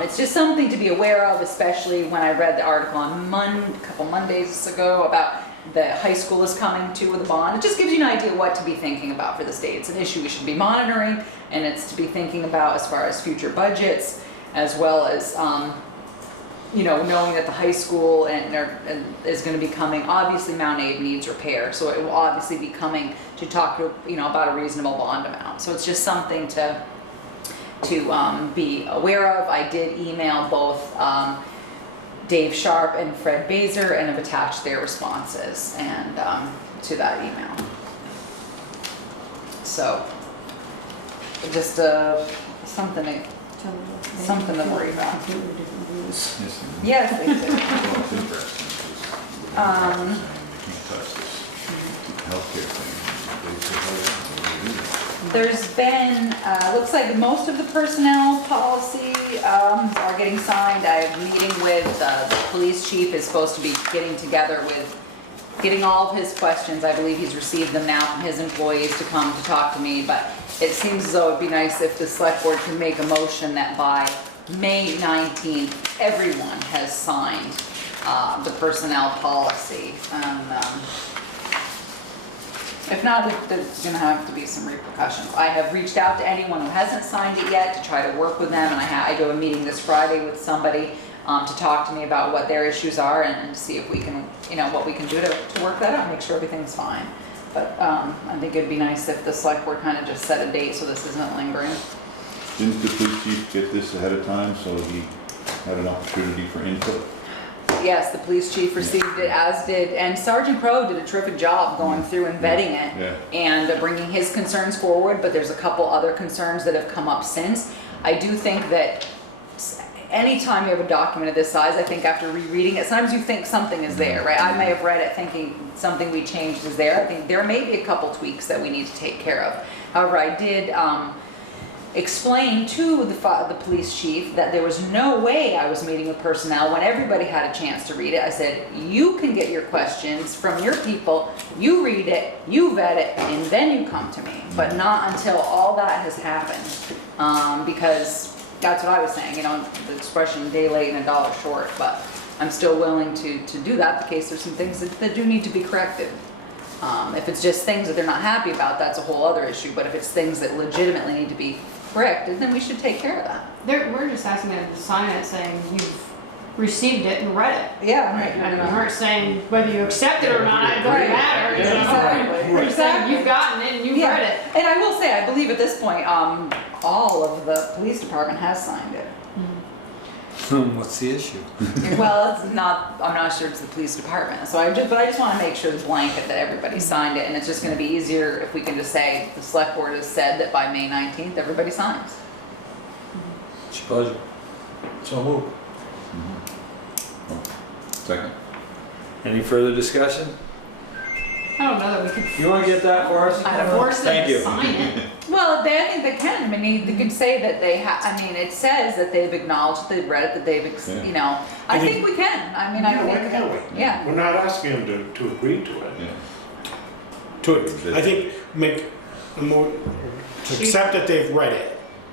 it's just something to be aware of, especially when I read the article on a couple Mondays ago about the high school is coming to with a bond. It just gives you an idea what to be thinking about for the state. It's an issue we should be monitoring, and it's to be thinking about as far as future budgets, as well as knowing that the high school is going to be coming. Obviously, Mount Abe needs repair, so it will obviously be coming to talk to about a reasonable bond amount. So it's just something to be aware of. I did email both Dave Sharp and Fred Baser and have attached their responses and to that email. So just something to worry about. Yes, they do. Well, it's interesting, because they're saying they can't touch this healthcare thing. They say, oh, yeah, we'll do that. There's been, looks like most of the personnel policy are getting signed. I'm meeting with the police chief is supposed to be getting together with, getting all of his questions. I believe he's received them now from his employees to come to talk to me, but it seems as though it'd be nice if the select board can make a motion that by May 19th, everyone has signed the personnel policy. If not, there's going to have to be some repercussions. I have reached out to anyone who hasn't signed it yet to try to work with them, and I do a meeting this Friday with somebody to talk to me about what their issues are and see if we can, what we can do to work that out, make sure everything's fine. But I think it'd be nice if the select board kind of just set a date so this isn't lingering. Didn't the police chief get this ahead of time, so he had an opportunity for input? Yes, the police chief received it, as did, and Sergeant Crowe did a terrific job going through and vetting it and bringing his concerns forward, but there's a couple other concerns that have come up since. I do think that anytime you have a document of this size, I think after rereading it, sometimes you think something is there, right? I may have read it thinking something we changed is there. I think there may be a couple tweaks that we need to take care of. However, I did explain to the police chief that there was no way I was meeting with personnel when everybody had a chance to read it. I said, you can get your questions from your people, you read it, you vet it, and then you come to me, but not until all that has happened, because that's what I was saying, the expression day late and a dollar short, but I'm still willing to do that in case there's some things that do need to be corrected. If it's just things that they're not happy about, that's a whole other issue, but if it's things that legitimately need to be corrected, then we should take care of that. We're just asking them to sign it saying you've received it and read it. Yeah, right. And we weren't saying whether you accept it or not, it doesn't matter. We're saying you've gotten it and you've read it. And I will say, I believe at this point, all of the police department has signed it. What's the issue? Well, I'm not sure it's the police department. So but I just want to make sure the blanket that everybody signed it, and it's just going to be easier if we can just say the select board has said that by May 19th, everybody signs. It's your pleasure. So move. Second. Any further discussion? I don't know that we could You want to get that for us? force them Thank to you. sign it. Well, I think they can. I mean, they could say that they have. I mean, it says that they've acknowledged, they've read it, that they've, I think we can. I mean, I Yeah, why think. can't we? Yeah. We're not asking them to agree to it. Yeah. I think make a more, to accept that they've read it.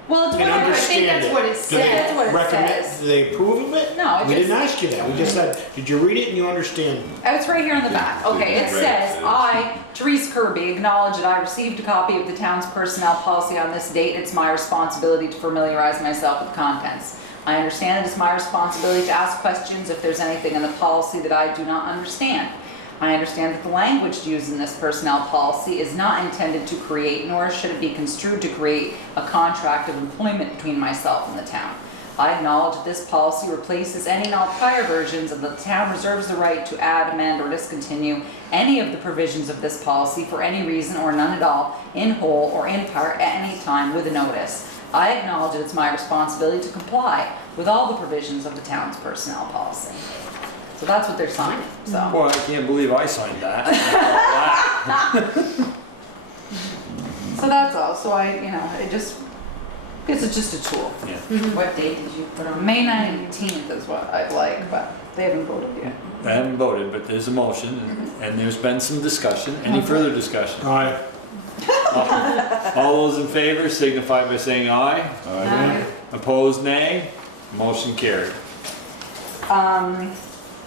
Well, it's And whatever. I understand think that's it. what it Do says. they That's what it recommend, says. do they approve of it? No, it We just- didn't ask you that. We just said, did you read it and you understand it? Oh, it's right here on the back. Okay, it says, I, Therese Kirby, acknowledge that I received a copy of the town's personnel policy on this date. It's my responsibility to familiarize myself with contents. I understand it is my responsibility to ask questions if there's anything in the policy that I do not understand. I understand that the language used in this personnel policy is not intended to create, nor should it be construed to create, a contract of employment between myself and the town. I acknowledge that this policy replaces any and all prior versions, and the town reserves the right to add, amend, or discontinue any of the provisions of this policy for any reason or none at all, in whole or in part, at any time with a notice. I acknowledge that it's my responsibility to comply with all the provisions of the town's personnel policy. So that's what they're signing, so. Boy, I can't believe I signed that. So that's all, so it's just a tool. Yeah. What date did you put on? May 19th is what I'd like, but they haven't voted yet. I haven't voted, but there's a motion, and there's been some discussion. Any further discussion? Aye. All those in favor signify by saying aye. Aye. Opposed, nay. Motion carried.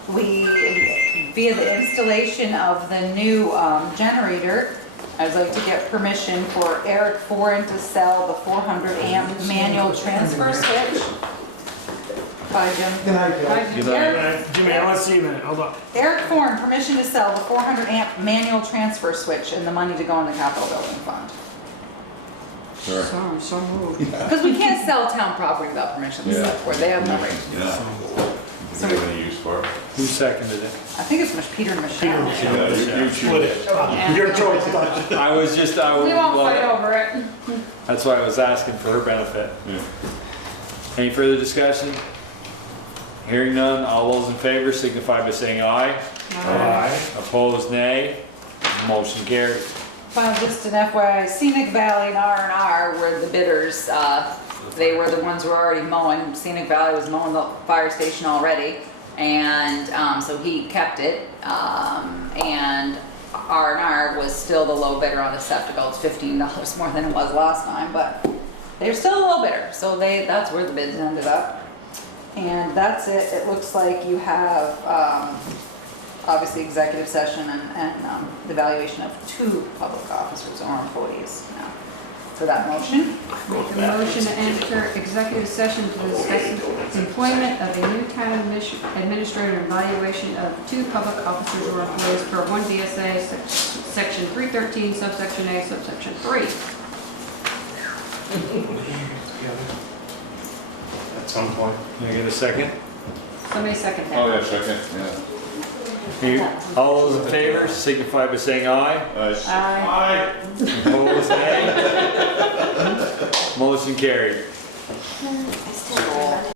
Via the installation of the new generator, I'd like to get permission for Eric Foran to sell the 400 amp manual transfer switch. Bye, Jim. Good night, Bye, Jim. Eric- Jimmy, I want to see you a minute. Hold on. Eric Foran, permission to sell the 400 amp manual transfer switch and the money to go in the capital building fund. Sure. So moved. Because we can't sell town property without permission, Yeah. where they have no right. Yeah. Is there any use for it? Who seconded it? I think it's Peter and Michelle. Yeah, you Split choose. it. Your choice. I was just, We won't fight over it. that's why I was asking for her benefit. Yeah. Any further discussion? Hearing none, all those in favor signify by saying aye. Aye. Opposed, nay. Motion carried. Just an FYI, Scenic Valley and R&R were the bidders. They were the ones who were already mowing. Scenic Valley was mowing the fire station already, and so he kept it. And R&R was still the low bidder on the septic. It's $15 more than it was last time, but they're still a low bidder. So that's where the bids ended up. And that's it. It looks like you have obviously executive session and the evaluation of 2 public officers or employees now. For that motion? Make a motion to enter executive session to discuss the employment of a new town administrator and evaluation of 2 public officers or employees per 1 VSA, section 313, subsection A, subsection 3. At some point. Can I get a second? Somebody second that. Oh, yeah, second, yeah. All those in favor signify by saying aye. Aye. Opposed, nay. Motion carried.